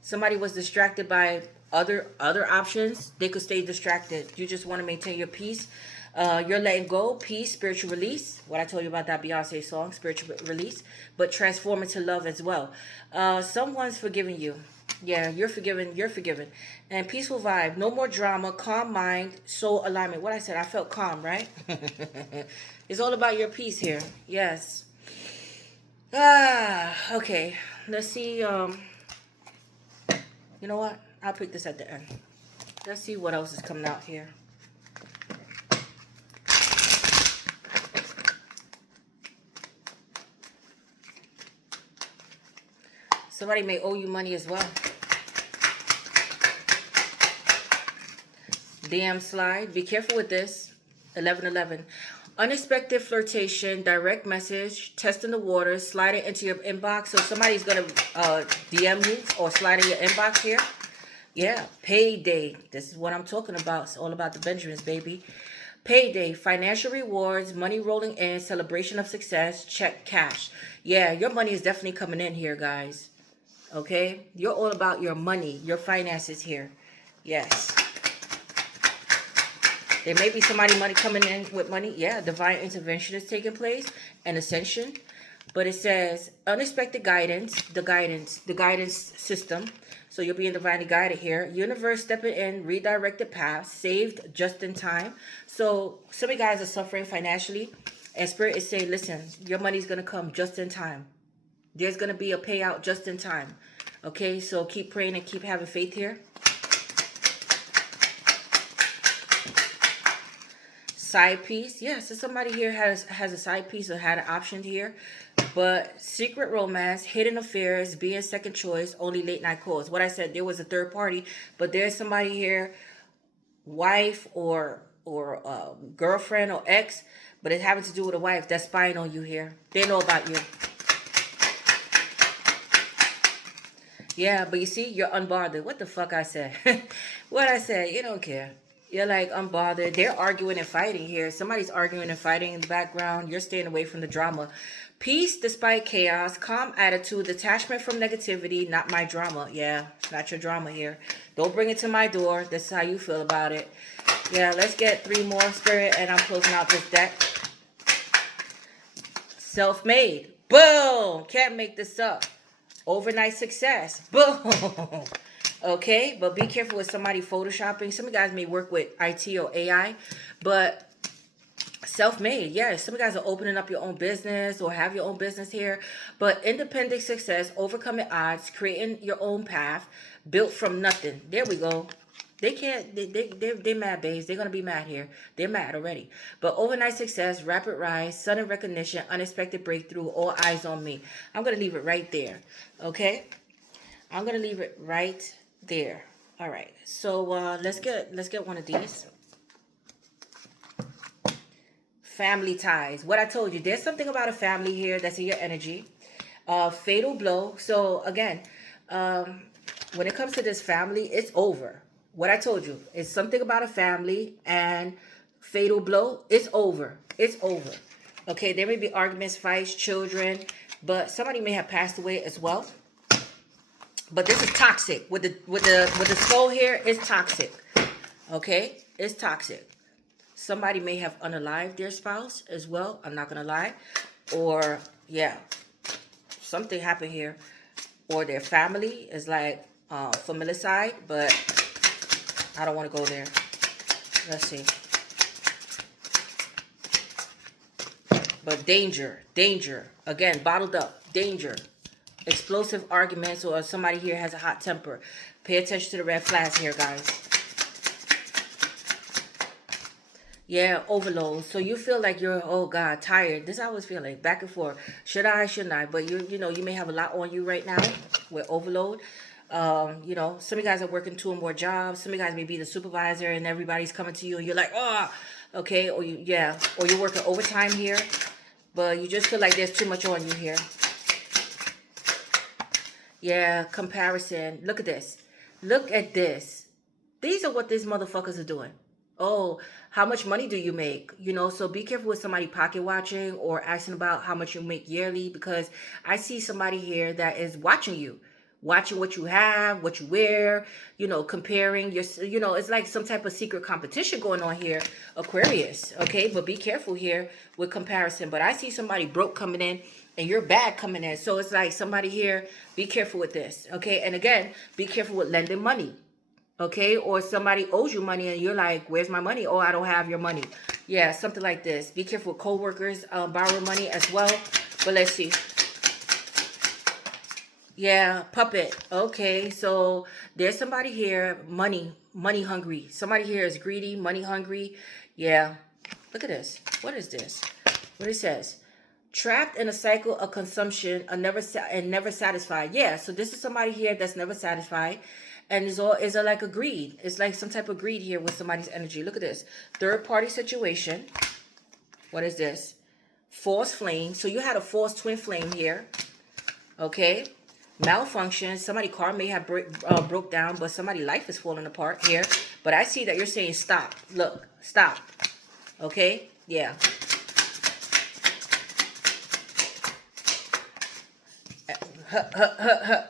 Somebody was distracted by other options. They could stay distracted. You just want to maintain your peace. You're letting go. Peace, spiritual release. What I told you about that Beyonce song, spiritual release. But transform into love as well. Someone's forgiving you. Yeah, you're forgiven. You're forgiven. And peaceful vibe. No more drama. Calm mind. Soul alignment. What I said, I felt calm, right? It's all about your peace here. Yes. Okay. Let's see. You know what? I'll pick this at the end. Let's see what else is coming out here. Somebody may owe you money as well. DM slide. Be careful with this. 1111. Unexpected flirtation, direct message, testing the waters, slide it into your inbox. So somebody's going to DM you or slide in your inbox here. Yeah, payday. This is what I'm talking about. It's all about the Benjamins, baby. Payday, financial rewards, money rolling in, celebration of success, check, cash. Yeah, your money is definitely coming in here, guys. Okay? You're all about your money, your finances here. Yes. There may be somebody money coming in with money. Yeah, divine intervention is taking place. An ascension. But it says unexpected guidance, the guidance system. So you'll be divinely guided here. Universe stepping in, redirected paths, saved just in time. So some of you guys are suffering financially, and Spirit is saying, listen, your money's going to come just in time. There's going to be a payout just in time. Okay, so keep praying and keep having faith here. Side piece. Yeah, so somebody here has a side piece or had an option here. But secret romance, hidden affairs, being second choice, only late night calls. What I said, there was a third party, but there's somebody here, wife or girlfriend or ex, but it's having to do with a wife that's spying on you here. They know about you. Yeah, but you see, you're unbothered. What the fuck I said? What I said, you don't care. You're like unbothered. They're arguing and fighting here. Somebody's arguing and fighting in the background. You're staying away from the drama. Peace despite chaos. Calm attitude. Detachment from negativity. Not my drama. Yeah, it's not your drama here. Don't bring it to my door. That's how you feel about it. Yeah, let's get 3 more, Spirit, and I'm closing out this deck. Self-made. Boom. Can't make this up. Overnight success. Boom. Okay, but be careful with somebody photoshopping. Some of you guys may work with IT or AI, but self-made. Yes, some of you guys are opening up your own business or have your own business here. But independent success, overcoming odds, creating your own path, built from nothing. There we go. They can't, they're mad, babes. They're going to be mad here. They're mad already. But overnight success, rapid rise, sudden recognition, unexpected breakthrough, all eyes on me. I'm going to leave it right there. Okay? I'm going to leave it right there. All right. So let's get one of these. Family ties. What I told you, there's something about a family here that's in your energy. Fatal blow. So again, when it comes to this family, it's over. What I told you, it's something about a family and fatal blow. It's over. It's over. Okay, there may be arguments, fights, children, but somebody may have passed away as well. But this is toxic. With the skull here, it's toxic. Okay, it's toxic. Somebody may have unalived their spouse as well. I'm not gonna lie, or yeah, something happened here, or their family is like familicide, but I don't want to go there. Let's see. But danger, again, bottled up, danger, explosive arguments, or somebody here has a hot temper. Pay attention to the red flags here, guys. Yeah, overload. So you feel like you're, oh God, tired. This is how I was feeling, back and forth. Should I, shouldn't I? But you know, you may have a lot on you right now with overload. You know, some of you guys are working 2 or more jobs. Some of you guys may be the supervisor and everybody's coming to you and you're like, oh, okay. Or or you're working overtime here, but you just feel like there's too much on you here. Yeah, comparison. Look at this. Look at this. These are what these motherfuckers are doing. Oh, how much money do you make? You know, so be careful with somebody pocket watching or asking about how much you make yearly, because I see somebody here that is watching you. Watching what you have, what you wear, you know, comparing your, you know, it's like some type of secret competition going on here, Aquarius, okay? But be careful here with comparison. But I see somebody broke coming in and you're bad coming in. So it's like somebody here, be careful with this, okay? And again, be careful with lending money, okay? Or somebody owes you money and you're like, where's my money? Oh, I don't have your money. Yeah, something like this. Be careful with co-workers borrowing money as well. But let's see. Yeah, puppet. Okay, so there's somebody here, money hungry. Somebody here is greedy, money hungry. Yeah, look at this. What is this? What it says? Trapped in a cycle of consumption, never satisfied. Yeah, so this is somebody here that's never satisfied, and is like a greed. It's like some type of greed here with somebody's energy. Look at this. Third party situation. What is this? False flame. So you had a false twin flame here. Okay. Malfunction. Somebody car may have broke down, but somebody's life is falling apart here. But I see that you're saying stop. Look, stop. Okay? Yeah.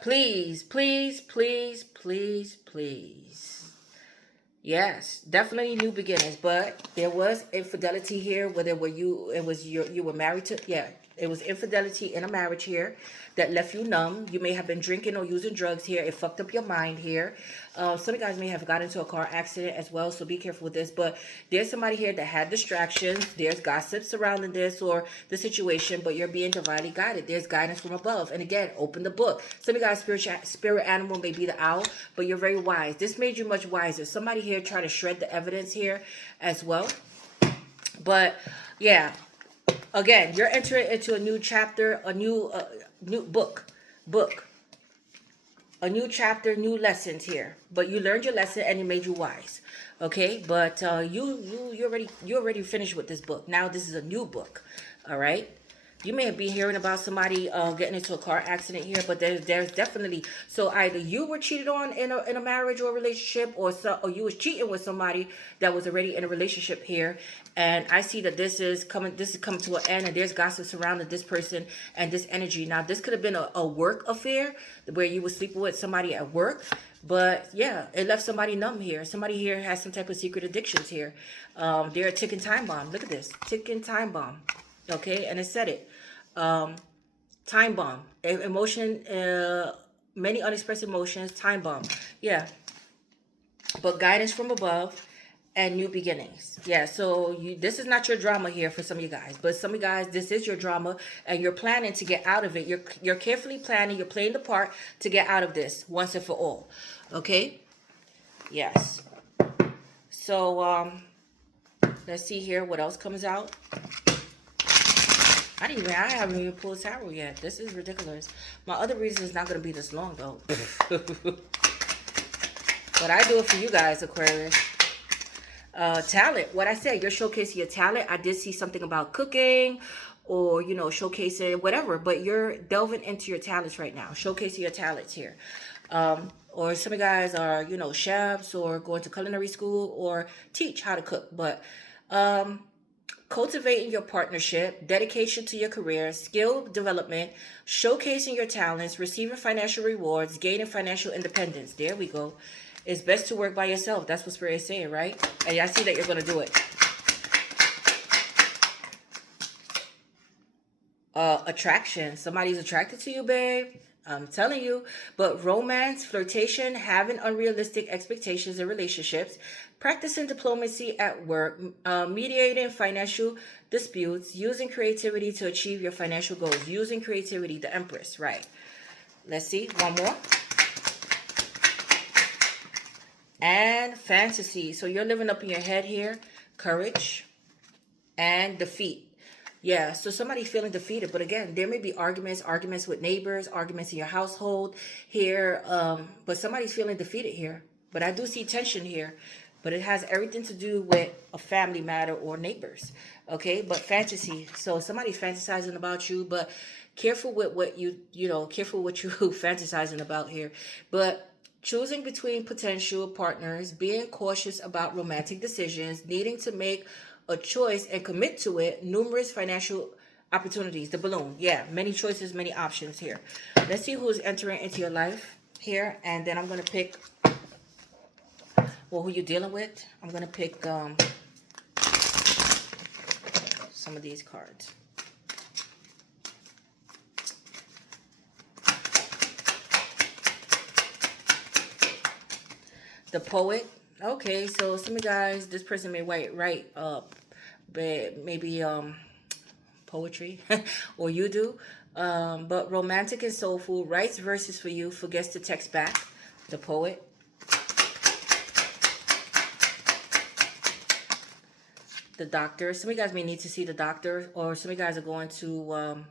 Please, please, please, please, please. Yes, definitely new beginnings, but there was infidelity here. Whether you were married to, yeah, It was infidelity in a marriage here that left you numb. You may have been drinking or using drugs here. It fucked up your mind here. Some of you guys may have got into a car accident as well, so be careful with this. But there's somebody here that had distractions. There's gossip surrounding this or the situation, but you're being divinely guided. There's guidance from above. And again, open the book. Some of you guys, spirit animal may be the owl, but you're very wise. This made you much wiser. Somebody here try to shred the evidence here as well. But yeah, again, you're entering into a new chapter, a new book, a new chapter, new lessons here. But you learned your lesson and it made you wise. Okay, but you already finished with this book. Now this is a new book. All right. You may have been hearing about somebody getting into a car accident here, but there's definitely, so either you were cheated on in a marriage or a relationship, or you was cheating with somebody that was already in a relationship here. And I see that this is coming to an end, and there's gossip surrounding this person and this energy. Now, this could have been a work affair where you were sleeping with somebody at work. But yeah, it left somebody numb here. Somebody here has some type of secret addictions here. They're a ticking time bomb. Look at this. Ticking time bomb. Okay, and it said it. Time bomb. Emotion, many unexpressed emotions, time bomb. Yeah. But guidance from above and new beginnings. Yeah, so this is not your drama here for some of you guys. But some of you guys, this is your drama, and you're planning to get out of it. You're carefully planning. You're playing the part to get out of this once and for all. Okay? Yes. So, let's see here what else comes out. I haven't even pulled tarot yet. This is ridiculous. My other reason is not going to be this long, though. But I do it for you guys, Aquarius. Talent. What I said, you're showcasing your talent. I did see something about cooking or, showcasing whatever. But you're delving into your talents right now. Showcasing your talents here. Or some of you guys are, chefs or going to culinary school or teach how to cook. But, cultivating your partnership, dedication to your career, skill development, showcasing your talents, receiving financial rewards, gaining financial independence. There we go. It's best to work by yourself. That's what Spirit is saying, right? And I see that you're going to do it. Attraction. Somebody's attracted to you, babe. I'm telling you. But romance, flirtation, having unrealistic expectations in relationships, practicing diplomacy at work, mediating financial disputes, using creativity to achieve your financial goals. Using creativity, the Empress, right? Let's see, one more. And fantasy. So you're living up in your head here. Courage and defeat. Yeah, so somebody's feeling defeated. But again, there may be arguments with neighbors, arguments in your household here. But somebody's feeling defeated here. But I do see tension here. But it has everything to do with a family matter or neighbors. Okay, but fantasy. So somebody's fantasizing about you. But careful with what careful what you fantasizing about here. But choosing between potential partners, being cautious about romantic decisions, needing to make a choice and commit to it, numerous financial opportunities. The balloon. Yeah, many choices, many options here. Let's see who's entering into your life here. And then I'm going to pick, who you're dealing with. I'm going to pick some of these cards. The Poet. Okay, so some of you guys, this person may write maybe poetry, or you do. But romantic and soulful, writes verses for you, forgets to text back. The Poet. The Doctor. Some of you guys may need to see the doctor, or some of you guys are going to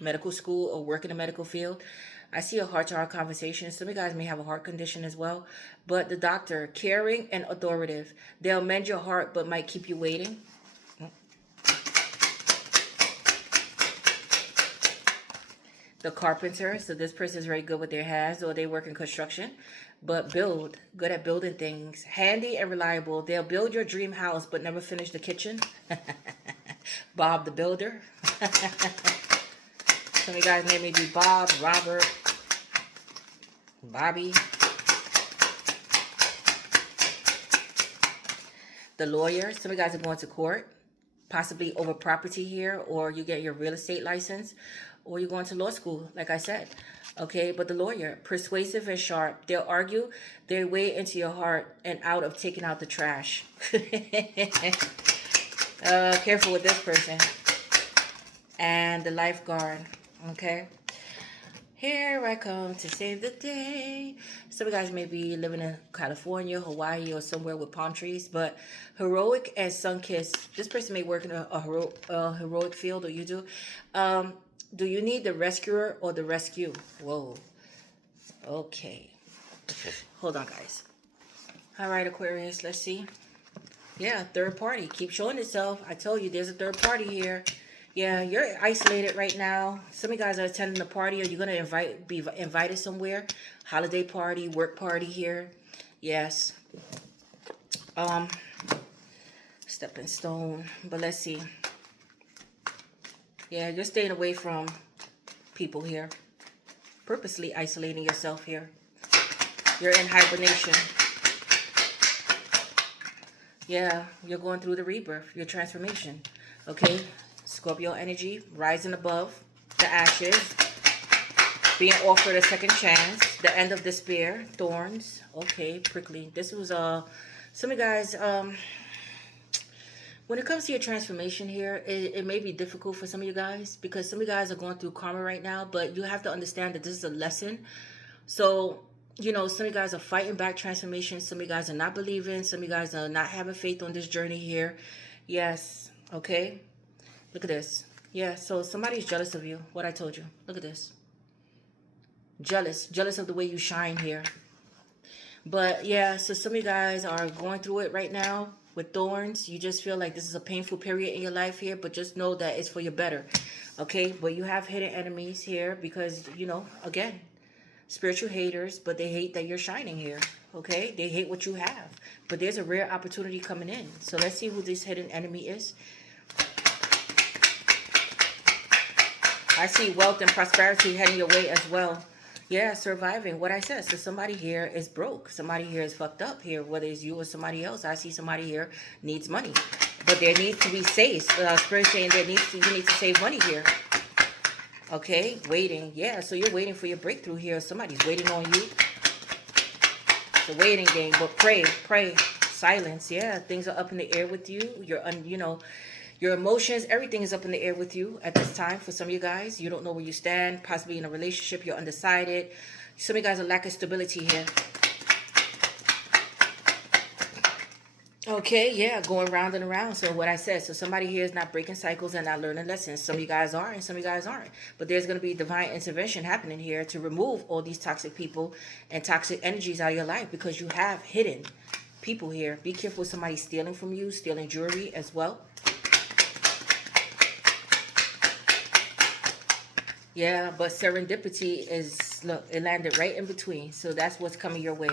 medical school or work in the medical field. I see a heart-to-heart conversation. Some of you guys may have a heart condition as well. But the Doctor, caring and authoritative. They'll mend your heart, but might keep you waiting. The Carpenter. So this person is very good with their hands, or they work in construction. But good at building things. Handy and reliable. They'll build your dream house, but never finish the kitchen. Bob the Builder. Some of you guys name may be Bob, Robert, Bobby. The Lawyer. Some of you guys are going to court. possibly over property here, or you get your real estate license, or you're going to law school, like I said. Okay, but the lawyer, persuasive and sharp. They'll argue their way into your heart and out of taking out the trash. Careful with this person. And the lifeguard. Okay. Here I come to save the day. Some of you guys may be living in California, Hawaii, or somewhere with palm trees, but heroic and sun-kissed. This person may work in a heroic field, or you do. Do you need the rescuer or the rescue? Whoa. Okay. Hold on, guys. All right, Aquarius, let's see. Yeah, third party. Keep showing itself. I told you there's a third party here. Yeah, you're isolated right now. Some of you guys are attending a party, or you're going to be invited somewhere. Holiday party, work party here. Yes. Stepping stone. But let's see. Yeah, you're staying away from people here. Purposely isolating yourself here. You're in hibernation. Yeah, you're going through the rebirth, your transformation. Okay? Scorpio energy, rising above the ashes, being offered a second chance, the end of despair, thorns. Okay, prickly. This was some of you guys, when it comes to your transformation here, it may be difficult for some of you guys, because some of you guys are going through karma right now, but you have to understand that this is a lesson. So, you know, some of you guys are fighting back transformation. Some of you guys are not believing. Some of you guys are not having faith on this journey here. Yes, okay. Look at this. Yeah, so somebody's jealous of you. What I told you. Look at this. Jealous of the way you shine here. But yeah, so some of you guys are going through it right now with thorns. You just feel like this is a painful period in your life here, but just know that it's for your better. Okay, but you have hidden enemies here because, you know, again, spiritual haters, but they hate that you're shining here. Okay, they hate what you have. But there's a rare opportunity coming in. So let's see who this hidden enemy is. I see wealth and prosperity heading your way as well. Yeah, surviving. What I said. So somebody here is broke. Somebody here is fucked up here. Whether it's you or somebody else. I see somebody here needs money. But there needs to be saved. Spirit saying you need to save money here. Okay, waiting. Yeah, so you're waiting for your breakthrough here. Somebody's waiting on you. It's a waiting game. But pray. Silence. Yeah, things are up in the air with you. Your emotions, everything is up in the air with you at this time. For some of you guys, you don't know where you stand. Possibly in a relationship, you're undecided. Some of you guys are lacking stability here. Okay, yeah, going round and around. So what I said, so somebody here is not breaking cycles and not learning lessons. Some of you guys are and some of you guys aren't. But there's going to be divine intervention happening here to remove all these toxic people and toxic energies out of your life, because you have hidden people here. Be careful with somebody stealing from you, stealing jewelry as well. Yeah, but serendipity is, look, it landed right in between. So that's what's coming your way.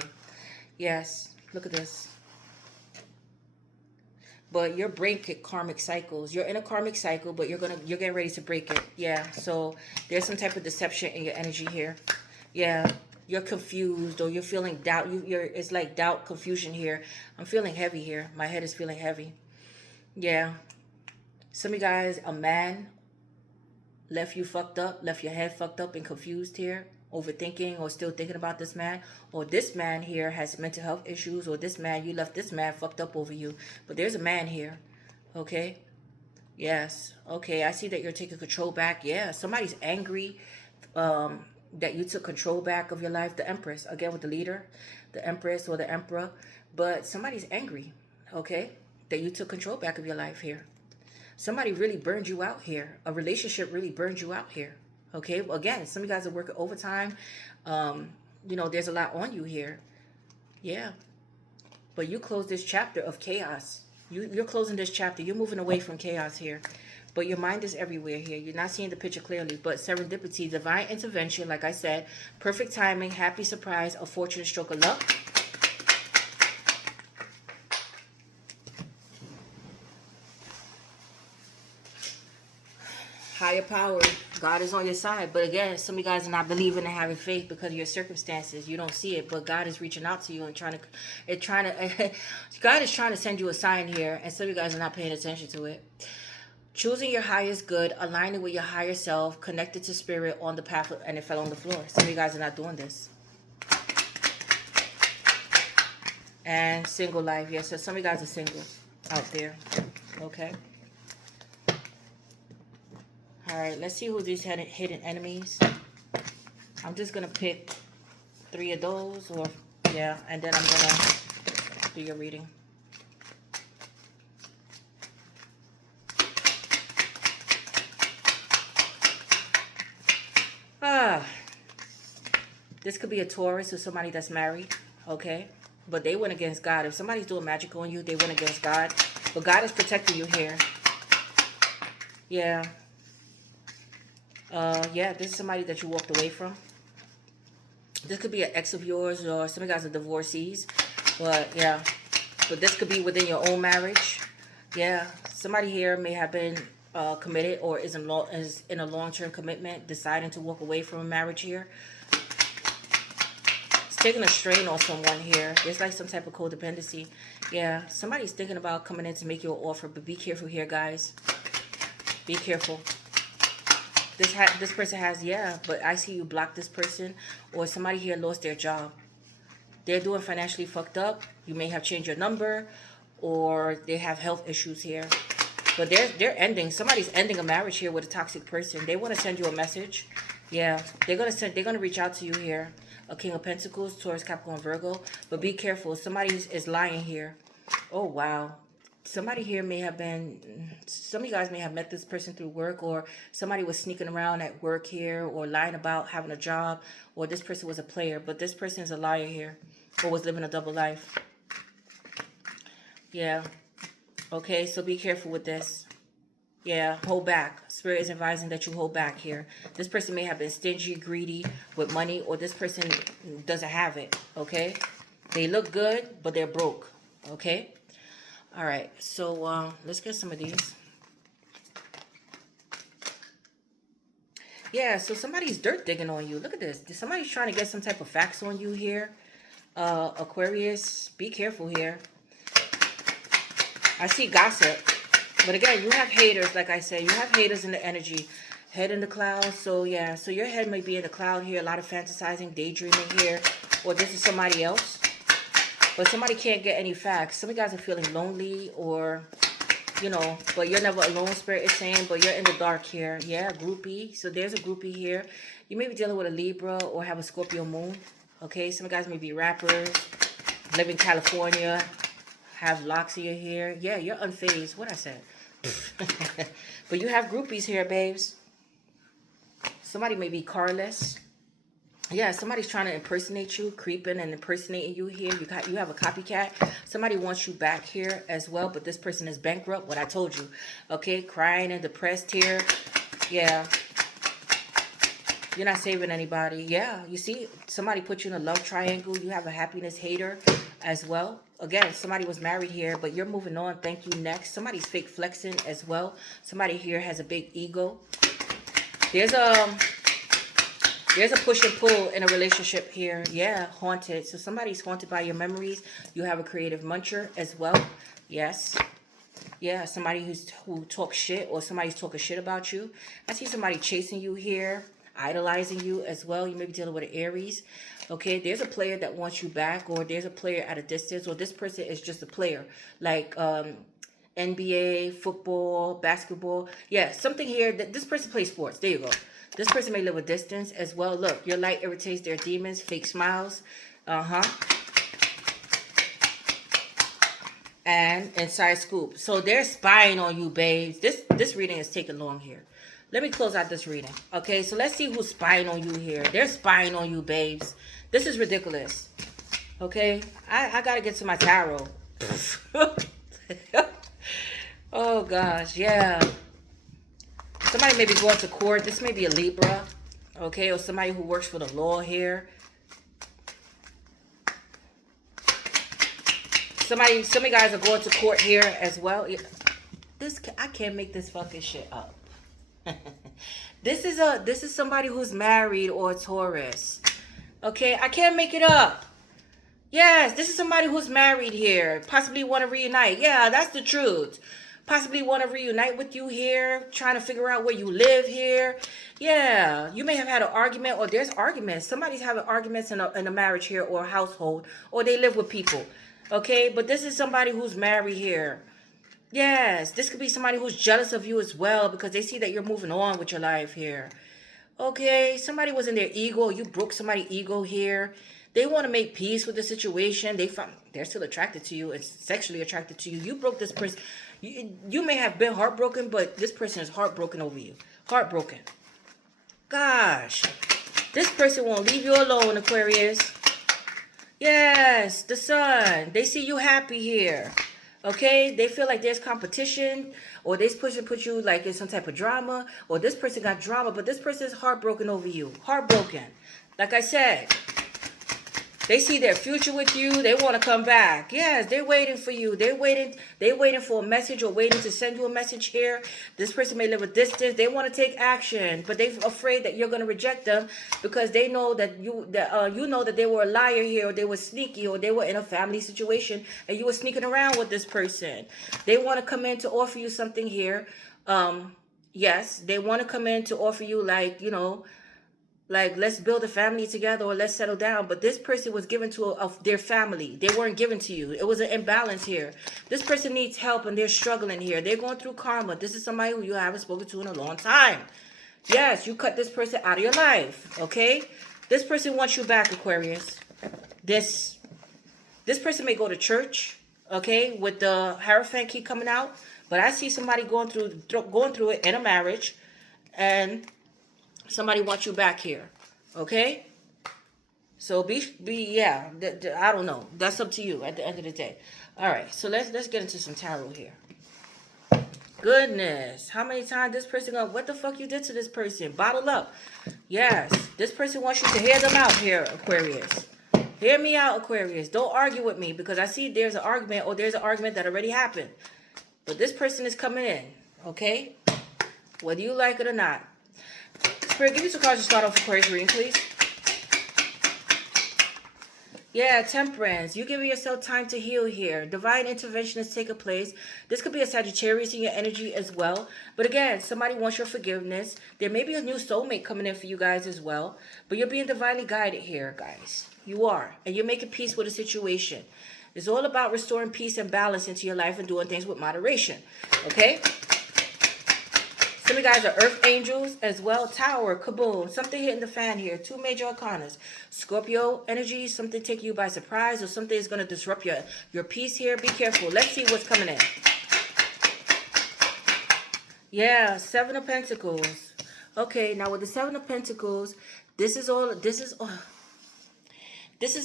Yes, look at this. But you're breaking karmic cycles. You're in a karmic cycle, but you're getting ready to break it. Yeah, so there's some type of deception in your energy here. Yeah, you're confused, or you're feeling doubt. It's like doubt, confusion here. I'm feeling heavy here. My head is feeling heavy. Yeah. Some of you guys, a man left you fucked up, left your head fucked up and confused here, overthinking or still thinking about this man, or this man here has mental health issues, or this man, you left this man fucked up over you. But there's a man here. Okay, yes, okay, I see that you're taking control back. Yeah, somebody's angry that you took control back of your life. The Empress, again with the leader, the Empress or the Emperor. But somebody's angry, okay, that you took control back of your life here. Somebody really burned you out here. A relationship really burned you out here. Okay, well, again, some of you guys are working overtime. There's a lot on you here. Yeah. But you close this chapter of chaos. You're closing this chapter. You're moving away from chaos here. But your mind is everywhere here. You're not seeing the picture clearly. But serendipity, divine intervention, like I said, perfect timing, happy surprise, a fortunate stroke of luck. Higher power, God is on your side. But again, some of you guys are not believing and having faith because of your circumstances. You don't see it, but God is reaching out to you and God is trying to send you a sign here, and some of you guys are not paying attention to it. Choosing your highest good, aligning with your higher self, connected to spirit on the path, and it fell on the floor. Some of you guys are not doing this. And single life. Yes, so some of you guys are single out there. Okay. All right, let's see who these hidden enemies. I'm just going to pick 3 of those, or yeah, and then I'm going to do your reading. This could be a Taurus or somebody that's married, okay? But they went against God. If somebody's doing magic on you, they went against God. But God is protecting you here. Yeah. Yeah, this is somebody that you walked away from. This could be an ex of yours, or some of you guys are divorcees. But, yeah. But this could be within your own marriage. Yeah. Somebody here may have been committed or is in a long-term commitment, deciding to walk away from a marriage here. It's taking a strain on someone here. There's like some type of codependency. Yeah. Somebody's thinking about coming in to make you an offer, but be careful here, guys. Be careful. This person has, yeah, but I see you block this person, or somebody here lost their job. They're doing financially fucked up. You may have changed your number, or they have health issues here. But they're ending. Somebody's ending a marriage here with a toxic person. They want to send you a message. Yeah, they're gonna reach out to you here. A King of Pentacles, Taurus, Capricorn, Virgo. But be careful. Somebody is lying here. Oh wow. Somebody here may have been, some of you guys may have met this person through work, or somebody was sneaking around at work here, or lying about having a job, or this person was a player, but this person is a liar here, or was living a double life. Yeah. Okay, so be careful with this. Yeah, hold back. Spirit is advising that you hold back here. This person may have been stingy, greedy with money, or this person doesn't have it, okay? They look good, but they're broke, okay? All right, so let's get some of these. Yeah, so somebody's dirt digging on you. Look at this. Somebody's trying to get some type of facts on you here. Aquarius, be careful here. I see gossip. But again, you have haters, like I said. You have haters in the energy. Head in the clouds. So, yeah, so your head may be in the cloud here. A lot of fantasizing, daydreaming here. Or this is somebody else. But somebody can't get any facts. Some of you guys are feeling lonely, or, you know, but you're never alone, Spirit is saying, but you're in the dark here. Yeah, groupie. So there's a groupie here. You may be dealing with a Libra or have a Scorpio moon. Okay, some of you guys may be rappers, live in California, have locks in your hair. Yeah, you're unfazed. What I said. But you have groupies here, babes. Somebody may be carless. Yeah, somebody's trying to impersonate you, creeping and impersonating you here. You have a copycat. Somebody wants you back here as well, but this person is bankrupt. What I told you. Okay, crying and depressed here. Yeah. You're not saving anybody. Yeah, you see, somebody put you in a love triangle. You have a happiness hater as well. Again, somebody was married here, but you're moving on. Thank you. Next. Somebody's fake flexing as well. Somebody here has a big ego. There's a push and pull in a relationship here. Yeah, haunted. So somebody's haunted by your memories. You have a creative muncher as well. Yes. Yeah, somebody who talks shit, or somebody's talking shit about you. I see somebody chasing you here, idolizing you as well. You may be dealing with an Aries. Okay, there's a player that wants you back, or there's a player at a distance, or this person is just a player. Like NBA, football, basketball. Yeah, something here. That this person plays sports. There you go. This person may live a distance as well. Look, your light irritates their demons. Fake smiles. And inside scoop. So they're spying on you, babes. This reading is taking long here. Let me close out this reading. Okay, so let's see who's spying on you here. They're spying on you, babes. This is ridiculous. Okay, I gotta get to my tarot. Oh gosh, yeah. Somebody may be going to court. This may be a Libra, okay, or somebody who works for the law here. Some of you guys are going to court here as well. I can't make this fucking shit up. This is somebody who's married or a Taurus. Okay, I can't make it up. Yes, this is somebody who's married here. Possibly want to reunite. Yeah, that's the truth. possibly want to reunite with you here, trying to figure out where you live here. Yeah, you may have had an argument, or there's arguments. Somebody's having arguments in a marriage here, or a household, or they live with people. Okay, but this is somebody who's married here. Yes, this could be somebody who's jealous of you as well, because they see that you're moving on with your life here. Okay, somebody was in their ego. You broke somebody's ego here. They want to make peace with the situation. They're still attracted to you and sexually attracted to you. You broke this person. You may have been heartbroken, but this person is heartbroken over you. Heartbroken. Gosh, this person won't leave you alone, Aquarius. Yes, the sun. They see you happy here. Okay, they feel like there's competition, or this person put you like in some type of drama, or this person got drama, but this person is heartbroken over you. Heartbroken. Like I said, they see their future with you. They want to come back. Yes, they're waiting for you. They're waiting for a message, or waiting to send you a message here. This person may live a distance. They want to take action, but they're afraid that you're going to reject them, because they know that you know that they were a liar here, or they were sneaky, or they were in a family situation and you were sneaking around with this person. They want to come in to offer you something here. Yes, they want to come in to offer you, like, like, let's build a family together, or let's settle down. But this person was given to their family. They weren't given to you. It was an imbalance here. This person needs help, and they're struggling here. They're going through karma. This is somebody who you haven't spoken to in a long time. Yes, you cut this person out of your life. Okay? This person wants you back, Aquarius. This person may go to church, okay, with the Hierophant key coming out. But I see somebody going through it in a marriage, and somebody wants you back here, okay? So yeah, I don't know. That's up to you at the end of the day. All right, so let's get into some tarot here. Goodness, how many times this person what the fuck you did to this person? Bottle up. Yes, this person wants you to hear them out here, Aquarius. Hear me out, Aquarius. Don't argue with me, because I see there's an argument, or there's an argument that already happened. But this person is coming in, okay? Whether you like it or not. Spirit, give me some cards to start off Aquarius reading, please. Yeah, Temperance. You giving yourself time to heal here. Divine intervention is taking place. This could be a Sagittarius in your energy as well. But again, somebody wants your forgiveness. There may be a new soulmate coming in for you guys as well. But you're being divinely guided here, guys. You are. And you're making peace with a situation. It's all about restoring peace and balance into your life and doing things with moderation. Okay? Some of you guys are earth angels as well. Tower, kaboom. Something hitting the fan here. Two major arcanas. Scorpio energy. Something taking you by surprise, or something is going to disrupt your peace here. Be careful. Let's see what's coming in. Yeah, Seven of Pentacles. Okay, now with the Seven of Pentacles, this is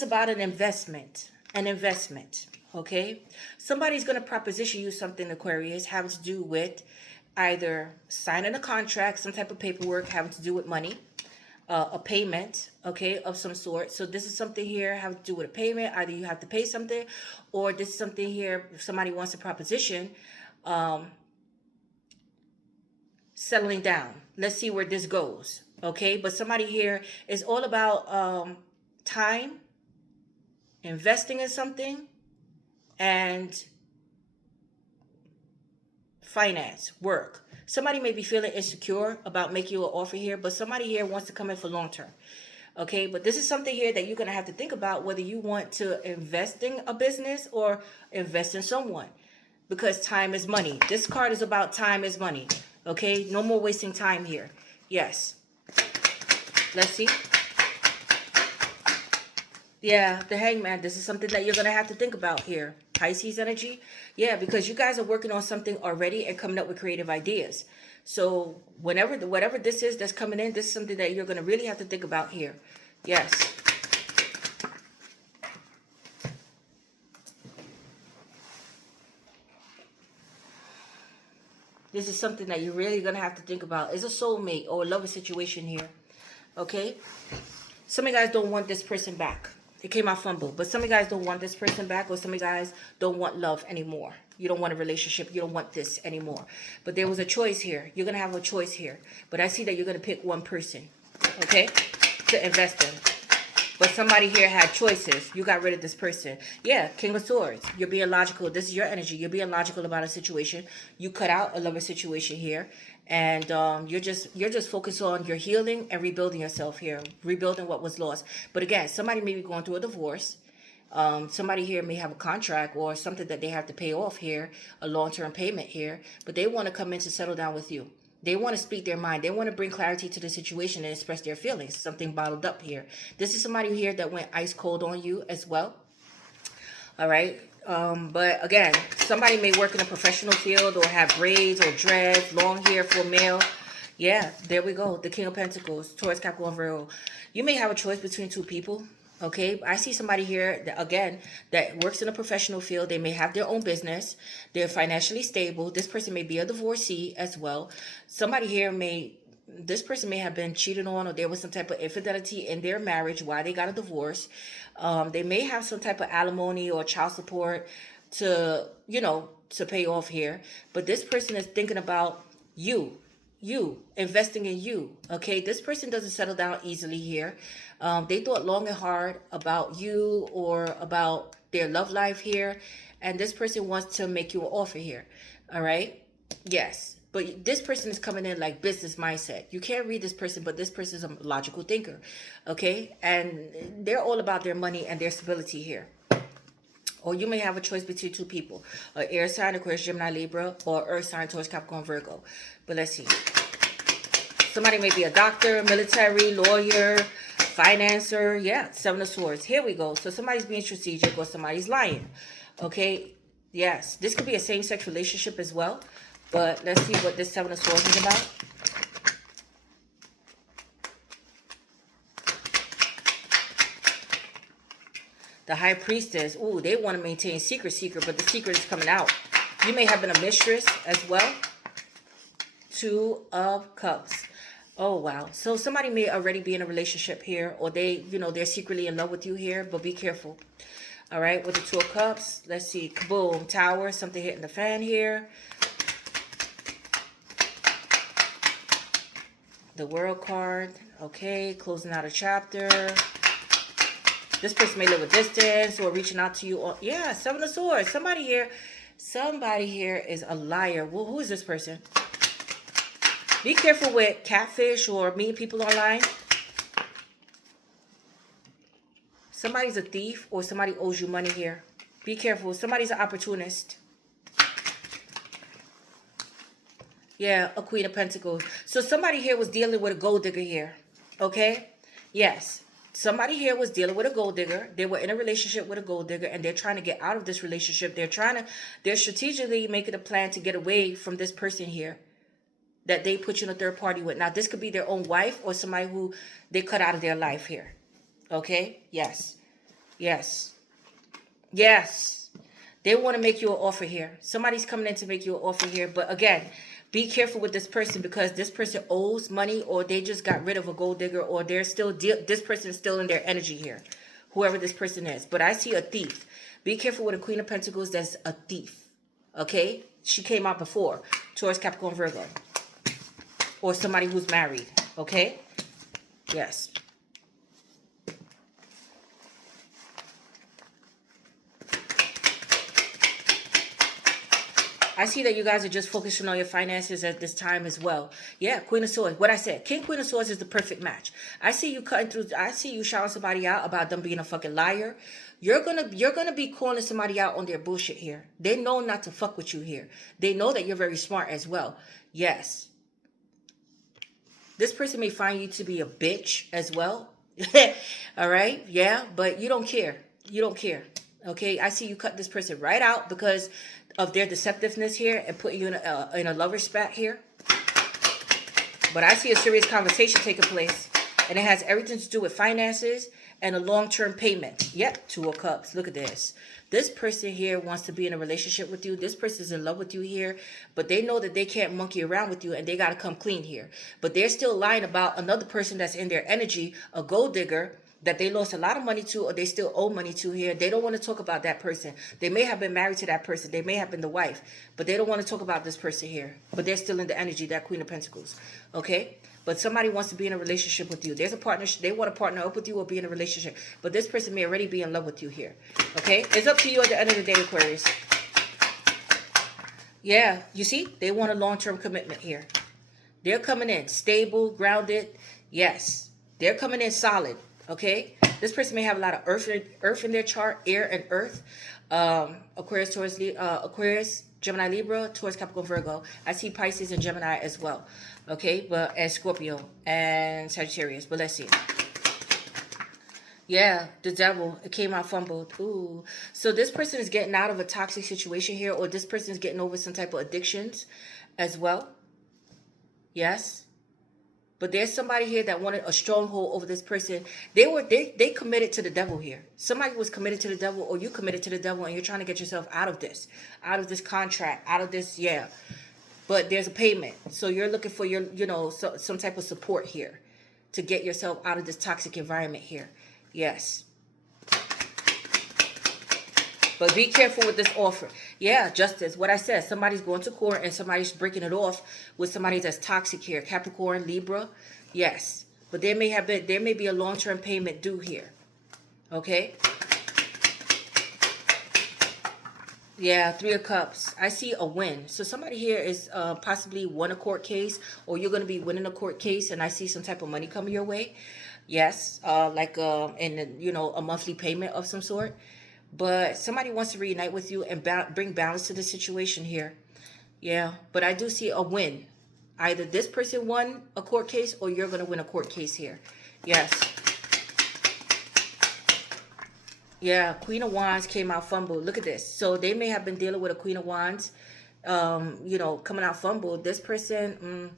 about an investment. An investment. Okay? Somebody's going to proposition you something, Aquarius, having to do with either signing a contract, some type of paperwork having to do with money, a payment, okay, of some sort. So this is something here having to do with a payment. Either you have to pay something, or this is something here, somebody wants a proposition, settling down. Let's see where this goes, okay? But somebody here is all about time, investing in something, and finance, work. Somebody may be feeling insecure about making you an offer here, but somebody here wants to come in for long term. Okay, but this is something here that you're going to have to think about, whether you want to invest in a business or invest in someone, because time is money. This card is about time is money. Okay, no more wasting time here. Yes. Let's see. Yeah, the Hangman. This is something that you're going to have to think about here. Pisces energy. Yeah, because you guys are working on something already and coming up with creative ideas. So whatever this is that's coming in, this is something that you're going to really have to think about here. Yes. This is something that you're really going to have to think about. It's a soulmate or a lover situation here. Okay? Some of you guys don't want this person back. It came out fumble. But some of you guys don't want this person back, or some of you guys don't want love anymore. You don't want a relationship. You don't want this anymore. But there was a choice here. You're going to have a choice here. But I see that you're going to pick one person, okay, to invest in. But somebody here had choices. You got rid of this person. Yeah, King of Swords. You're being logical. This is your energy. You're being logical about a situation. You cut out a lover situation here, and you're just focused on your healing and rebuilding yourself here, rebuilding what was lost. But again, somebody may be going through a divorce. Somebody here may have a contract or something that they have to pay off here, a long-term payment here, but they want to come in to settle down with you. They want to speak their mind. They want to bring clarity to the situation and express their feelings. Something bottled up here. This is somebody here that went ice cold on you as well. All right. But again, somebody may work in a professional field or have braids or dreads, long hair for male. Yeah, there we go. The King of Pentacles, Taurus, Capricorn, Virgo. You may have a choice between two people. Okay, I see somebody here, that, again, that works in a professional field. They may have their own business. They're financially stable. This person may be a divorcee as well. Somebody here this person may have been cheated on, or there was some type of infidelity in their marriage while they got a divorce. They may have some type of alimony or child support to pay off here. But this person is thinking about you investing in you. Okay, this person doesn't settle down easily here. They thought long and hard about you or about their love life here, and this person wants to make you an offer here. All right, yes, but this person is coming in like business mindset. You can't read this person, but this person is a logical thinker. Okay, and they're all about their money and their stability here. Or you may have a choice between two people, an air sign, Aquarius, Gemini, Libra, or earth sign, Taurus, Capricorn, Virgo. But let's see. Somebody may be a doctor, military, lawyer, financer. Yeah, Seven of Swords. Here we go. So somebody's being strategic or somebody's lying. Okay, yes. This could be a same-sex relationship as well. But let's see what this Seven of Swords is about. The High Priestess. Ooh, they want to maintain secret, but the secret is coming out. You may have been a mistress as well. Two of Cups. Oh, wow. So somebody may already be in a relationship here, or they're secretly in love with you here, but be careful. All right, with the Two of Cups, let's see. Kaboom, Tower, something hitting the fan here. The World card. Okay, closing out a chapter. This person may live a distance or reaching out to you. Yeah, Seven of Swords. Somebody here is a liar. Well, who is this person? Be careful with catfish or meeting people online. Somebody's a thief or somebody owes you money here. Be careful. Somebody's an opportunist. Yeah, a Queen of Pentacles. So somebody here was dealing with a gold digger here. Okay? Yes. Somebody here was dealing with a gold digger. They were in a relationship with a gold digger, and they're trying to get out of this relationship. They're strategically making a plan to get away from this person here that they put you in a third party with. Now, this could be their own wife or somebody who they cut out of their life here. Okay? Yes. Yes. Yes. They want to make you an offer here. Somebody's coming in to make you an offer here. But again, be careful with this person, because this person owes money, or they just got rid of a gold digger, or this person is still in their energy here, whoever this person is. But I see a thief. Be careful with a Queen of Pentacles that's a thief. Okay? She came out before. Taurus, Capricorn, Virgo. Or somebody who's married. Okay? Yes. I see that you guys are just focusing on your finances at this time as well. Yeah, Queen of Swords. What I said, King, Queen of Swords is the perfect match. I see you cutting through. I see you shouting somebody out about them being a fucking liar. You're gonna be calling somebody out on their bullshit here. They know not to fuck with you here. They know that you're very smart as well. Yes. This person may find you to be a bitch as well. All right? Yeah, but you don't care. You don't care. Okay? I see you cut this person right out because of their deceptiveness here and putting you in a lover's spat here. But I see a serious conversation taking place, and it has everything to do with finances and a long-term payment. Yep, Two of Cups. Look at this. This person here wants to be in a relationship with you. This person is in love with you here, but they know that they can't monkey around with you, and they got to come clean here. But they're still lying about another person that's in their energy, a gold digger, that they lost a lot of money to, or they still owe money to here. They don't want to talk about that person. They may have been married to that person. They may have been the wife, but they don't want to talk about this person here. But they're still in the energy, that Queen of Pentacles. Okay? But somebody wants to be in a relationship with you. There's a partnership. They want to partner up with you or be in a relationship. But this person may already be in love with you here. Okay? It's up to you at the end of the day, Aquarius. Yeah, you see? They want a long-term commitment here. They're coming in stable, grounded. Yes. They're coming in solid. Okay? This person may have a lot of earth in their chart, air and earth. Aquarius, Taurus, Aquarius, Gemini, Libra, Taurus, Capricorn, Virgo. I see Pisces and Gemini as well. Okay? But and Scorpio and Sagittarius. But let's see. Yeah, the devil. It came out fumbled. Ooh. So this person is getting out of a toxic situation here, or this person is getting over some type of addictions as well. Yes. But there's somebody here that wanted a stronghold over this person. They committed to the devil here. Somebody was committed to the devil, or you committed to the devil, and you're trying to get yourself out of this contract, out of this, yeah. But there's a payment. So you're looking for some type of support here to get yourself out of this toxic environment here. Yes. But be careful with this offer. Yeah, justice. What I said, somebody's going to court and somebody's breaking it off with somebody that's toxic here. Capricorn, Libra. Yes. But there may be a long-term payment due here. Okay? Yeah, Three of Cups. I see a win. So somebody here is possibly won a court case, or you're going to be winning a court case, and I see some type of money coming your way. Yes, like a monthly payment of some sort. But somebody wants to reunite with you and bring balance to the situation here. Yeah, but I do see a win. Either this person won a court case, or you're going to win a court case here. Yes. Yeah, Queen of Wands came out fumbled. Look at this. So they may have been dealing with a Queen of Wands, coming out fumbled. This person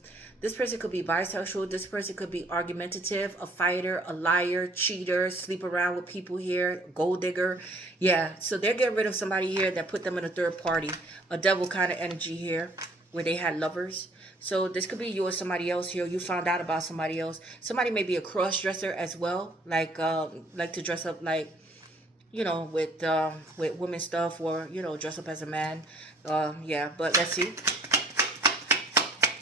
could be bisexual. This person could be argumentative, a fighter, a liar, cheater, sleep around with people here, gold digger. Yeah, so they're getting rid of somebody here that put them in a third party, a devil kind of energy here where they had lovers. So this could be you or somebody else here. You found out about somebody else. Somebody may be a cross-dresser as well, like to dress up like, with women's stuff, or, dress up as a man. Yeah, but let's see.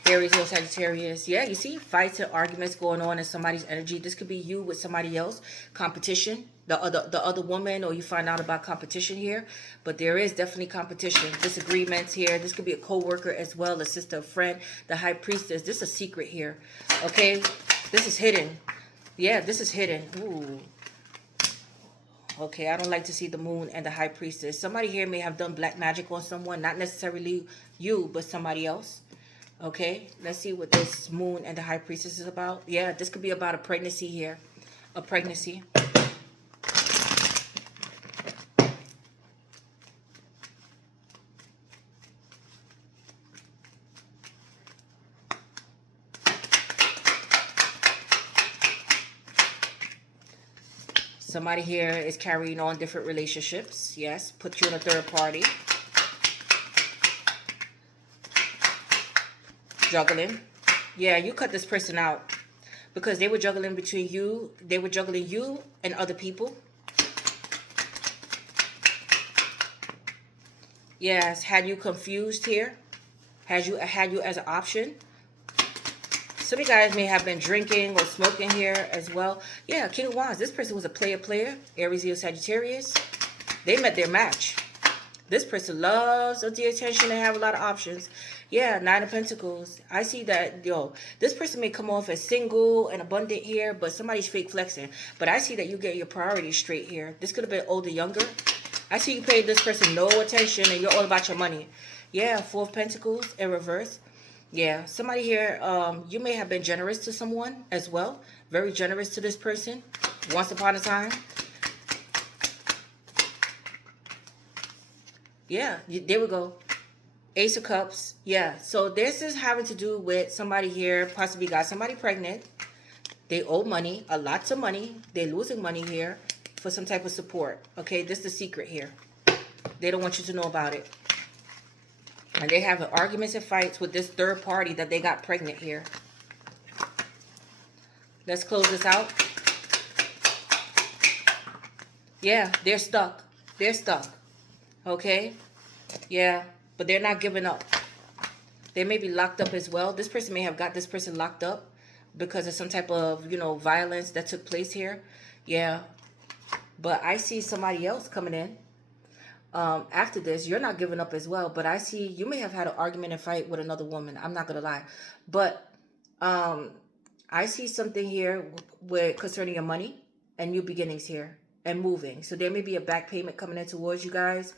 Aries or Sagittarius. Yeah, you see fights and arguments going on in somebody's energy. This could be you with somebody else. Competition. The other woman, or you find out about competition here. But there is definitely competition. Disagreements here. This could be a co-worker as well, a sister, a friend, the High Priestess. This is a secret here. Okay? This is hidden. Yeah, this is hidden. Ooh. Okay, I don't like to see the Moon and the High Priestess. Somebody here may have done black magic on someone. Not necessarily you, but somebody else. Okay, let's see what this Moon and the High Priestess is about. Yeah, this could be about a pregnancy here. A pregnancy. Somebody here is carrying on different relationships. Yes, put you in a third party. Juggling. Yeah, you cut this person out because they were juggling between you. They were juggling you and other people. Yes, had you confused here. Had you as an option. Some of you guys may have been drinking or smoking here as well. Yeah, King of Wands. This person was a player. Aries, Leo, Sagittarius. They met their match. This person loves the attention and have a lot of options. Yeah, Nine of Pentacles. I see that, this person may come off as single and abundant here, but somebody's fake flexing. But I see that you get your priorities straight here. This could have been older, younger. I see you paid this person no attention and you're all about your money. Yeah, Four of Pentacles in reverse. Yeah, somebody here, you may have been generous to someone as well. Very generous to this person once upon a time. Yeah, there we go. Ace of Cups. Yeah, so this is having to do with somebody here possibly got somebody pregnant. They owe money, a lot of money. They're losing money here for some type of support. Okay, this is the secret here. They don't want you to know about it. And they have arguments and fights with this third party that they got pregnant here. Let's close this out. Yeah, they're stuck. They're stuck. Okay? Yeah, but they're not giving up. They may be locked up as well. This person may have got this person locked up because of some type of, violence that took place here. Yeah, but I see somebody else coming in after this. You're not giving up as well, but I see you may have had an argument and fight with another woman. I'm not gonna lie, but um, I see something here with concerning your money and new beginnings here and moving. So there may be a back payment coming in towards you guys.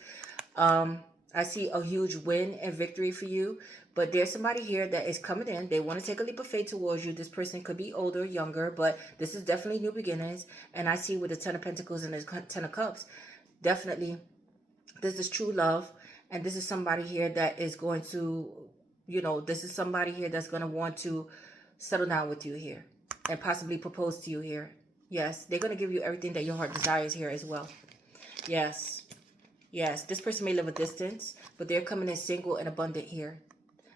Um, I see a huge win and victory for you, but there's somebody here that is coming in. They want to take a leap of faith towards you. This person could be older, younger, but this is definitely new beginnings. And I see with the Ten of Pentacles and the Ten of Cups, definitely this is true love. And this is somebody here that is going to, this is somebody here that's going to want to settle down with you here and possibly propose to you here. Yes, they're going to give you everything that your heart desires here as well. Yes. Yes, this person may live a distance, but they're coming in single and abundant here.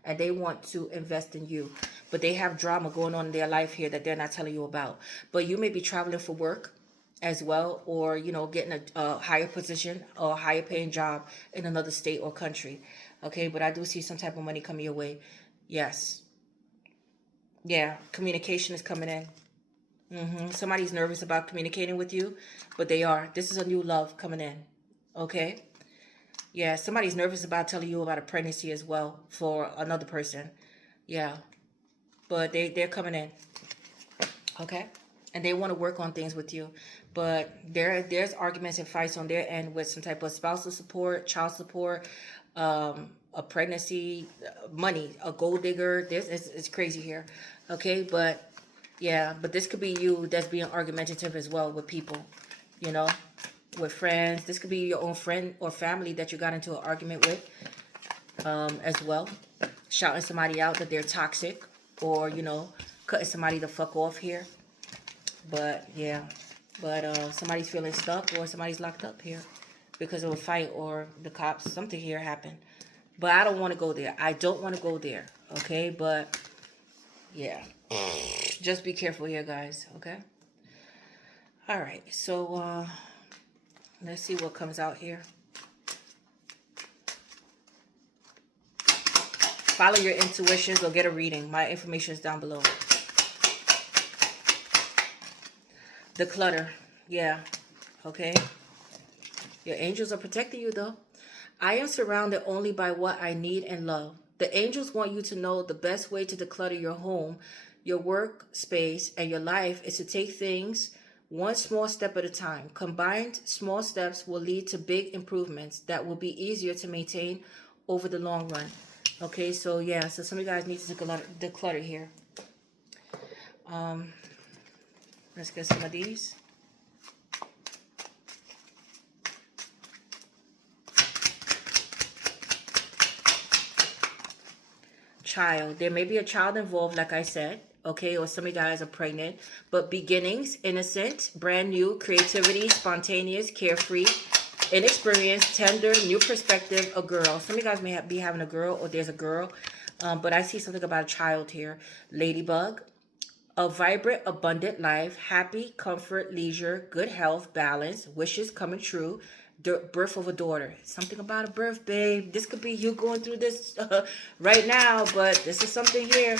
And they want to invest in you. But they have drama going on in their life here that they're not telling you about. But you may be traveling for work as well, or, getting a higher position or a higher paying job in another state or country. Okay, but I do see some type of money coming your way. Yes. Yeah, communication is coming in. Somebody's nervous about communicating with you, but they are. This is a new love coming in. Okay? Yeah, somebody's nervous about telling you about a pregnancy as well for another person. Yeah, but they're coming in. Okay? And they want to work on things with you. But there's arguments and fights on their end with some type of spousal support, child support, a pregnancy, money, a gold digger. It's crazy here. Okay? But, yeah, but this could be you that's being argumentative as well with people, with friends. This could be your own friend or family that you got into an argument with as well. Shouting somebody out that they're toxic or, cutting somebody the fuck off here. But, yeah. But somebody's feeling stuck or somebody's locked up here because of a fight or the cops. Something here happened. But I don't want to go there. I don't want to go there. Okay? But, yeah. Just be careful here, guys. Okay? All right. So, let's see what comes out here. Follow your intuitions or get a reading. My information is down below. The clutter. Yeah. Okay. Your angels are protecting you, though. I am surrounded only by what I need and love. The angels want you to know the best way to declutter your home, your work space, and your life is to take things one small step at a time. Combined small steps will lead to big improvements that will be easier to maintain over the long run. Okay, so yeah, so some of you guys need to declutter here. Let's get some of these. Child. There may be a child involved, like I said. Okay, or some of you guys are pregnant. But beginnings, innocent, brand new, creativity, spontaneous, carefree, inexperienced, tender, new perspective, a girl. Some of you guys may be having a girl or there's a girl. But I see something about a child here. Ladybug. A vibrant, abundant life, happy, comfort, leisure, good health, balance, wishes coming true, birth of a daughter. Something about a birth, babe. This could be you going through this right now, but this is something here.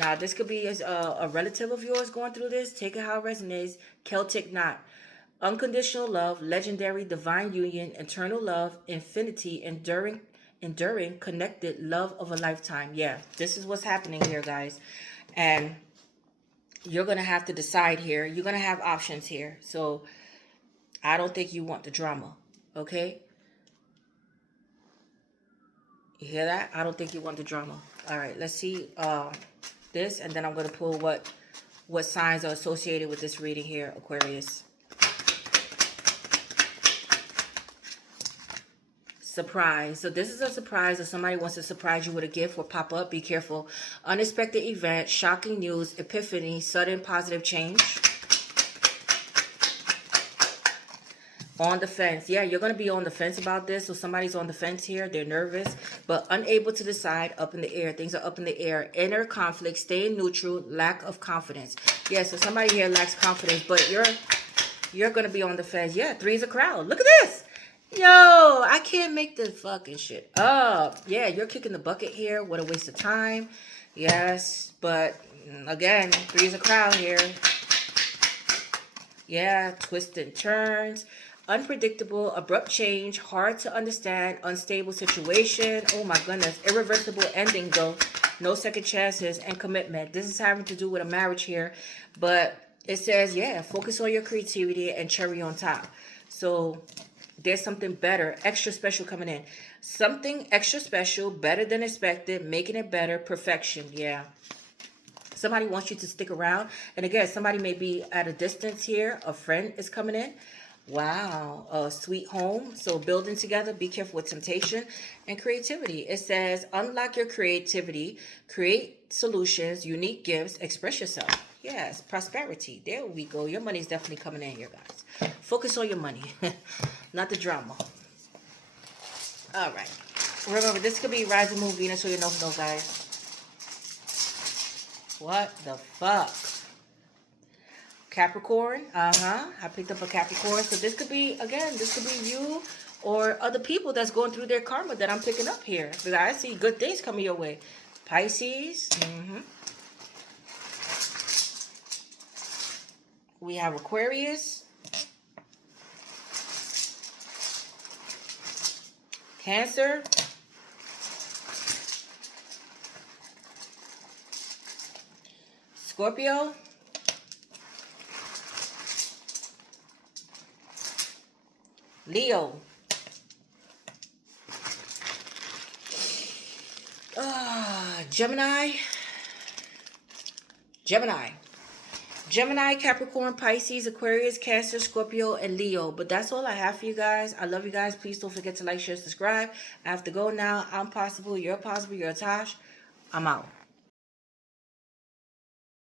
Now, this could be a relative of yours going through this. Take it how it resonates. Celtic knot. Unconditional love, legendary, divine union, eternal love, infinity, enduring, connected, love of a lifetime. Yeah, this is what's happening here, guys. And you're going to have to decide here. You're going to have options here. So I don't think you want the drama. Okay? You hear that? I don't think you want the drama. All right. Let's see this. And then I'm going to pull what signs are associated with this reading here, Aquarius. Surprise. So this is a surprise, or somebody wants to surprise you with a gift or pop up. Be careful. Unexpected event, shocking news, epiphany, sudden positive change. On the fence. Yeah, you're going to be on the fence about this. So somebody's on the fence here. They're nervous, but unable to decide. Up in the air. Things are up in the air. Inner conflict, staying neutral, lack of confidence. Yeah, so somebody here lacks confidence, but You're going to be on the fence. Yeah, three's a crowd. Look at this. Yo, I can't make this fucking shit up. Yeah, you're kicking the bucket here. What a waste of time. Yes, but again, three's a crowd here. Yeah, twists and turns. Unpredictable, abrupt change, hard to understand, unstable situation. Oh my goodness. Irreversible ending though. No second chances and commitment. This is having to do with a marriage here. But it says, yeah, focus on your creativity and cherry on top. So there's something better, extra special coming in. Something extra special, better than expected, making it better, perfection. Yeah. Somebody wants you to stick around. And again, somebody may be at a distance here. A friend is coming in. Wow. A sweet home. So building together. Be careful with temptation and creativity. It says, unlock your creativity. Create solutions, unique gifts. Express yourself. Yes. Prosperity. There we go. Your money's definitely coming in here, guys. Focus on your money. Not the drama. All right. Remember, this could be Rising Moon Venus, so you know, guys. What the fuck? Capricorn. I picked up a Capricorn. So this could be, again, this could be you or other people that's going through their karma that I'm picking up here. Because I see good things coming your way. Pisces. We have Aquarius. Cancer. Scorpio. Leo. Gemini. Gemini, Capricorn, Pisces, Aquarius, Cancer, Scorpio, and Leo. But that's all I have for you guys. I love you guys. Please don't forget to like, share, subscribe. I have to go now. I'm Possible. You're Possible. You're Tosh. I'm out.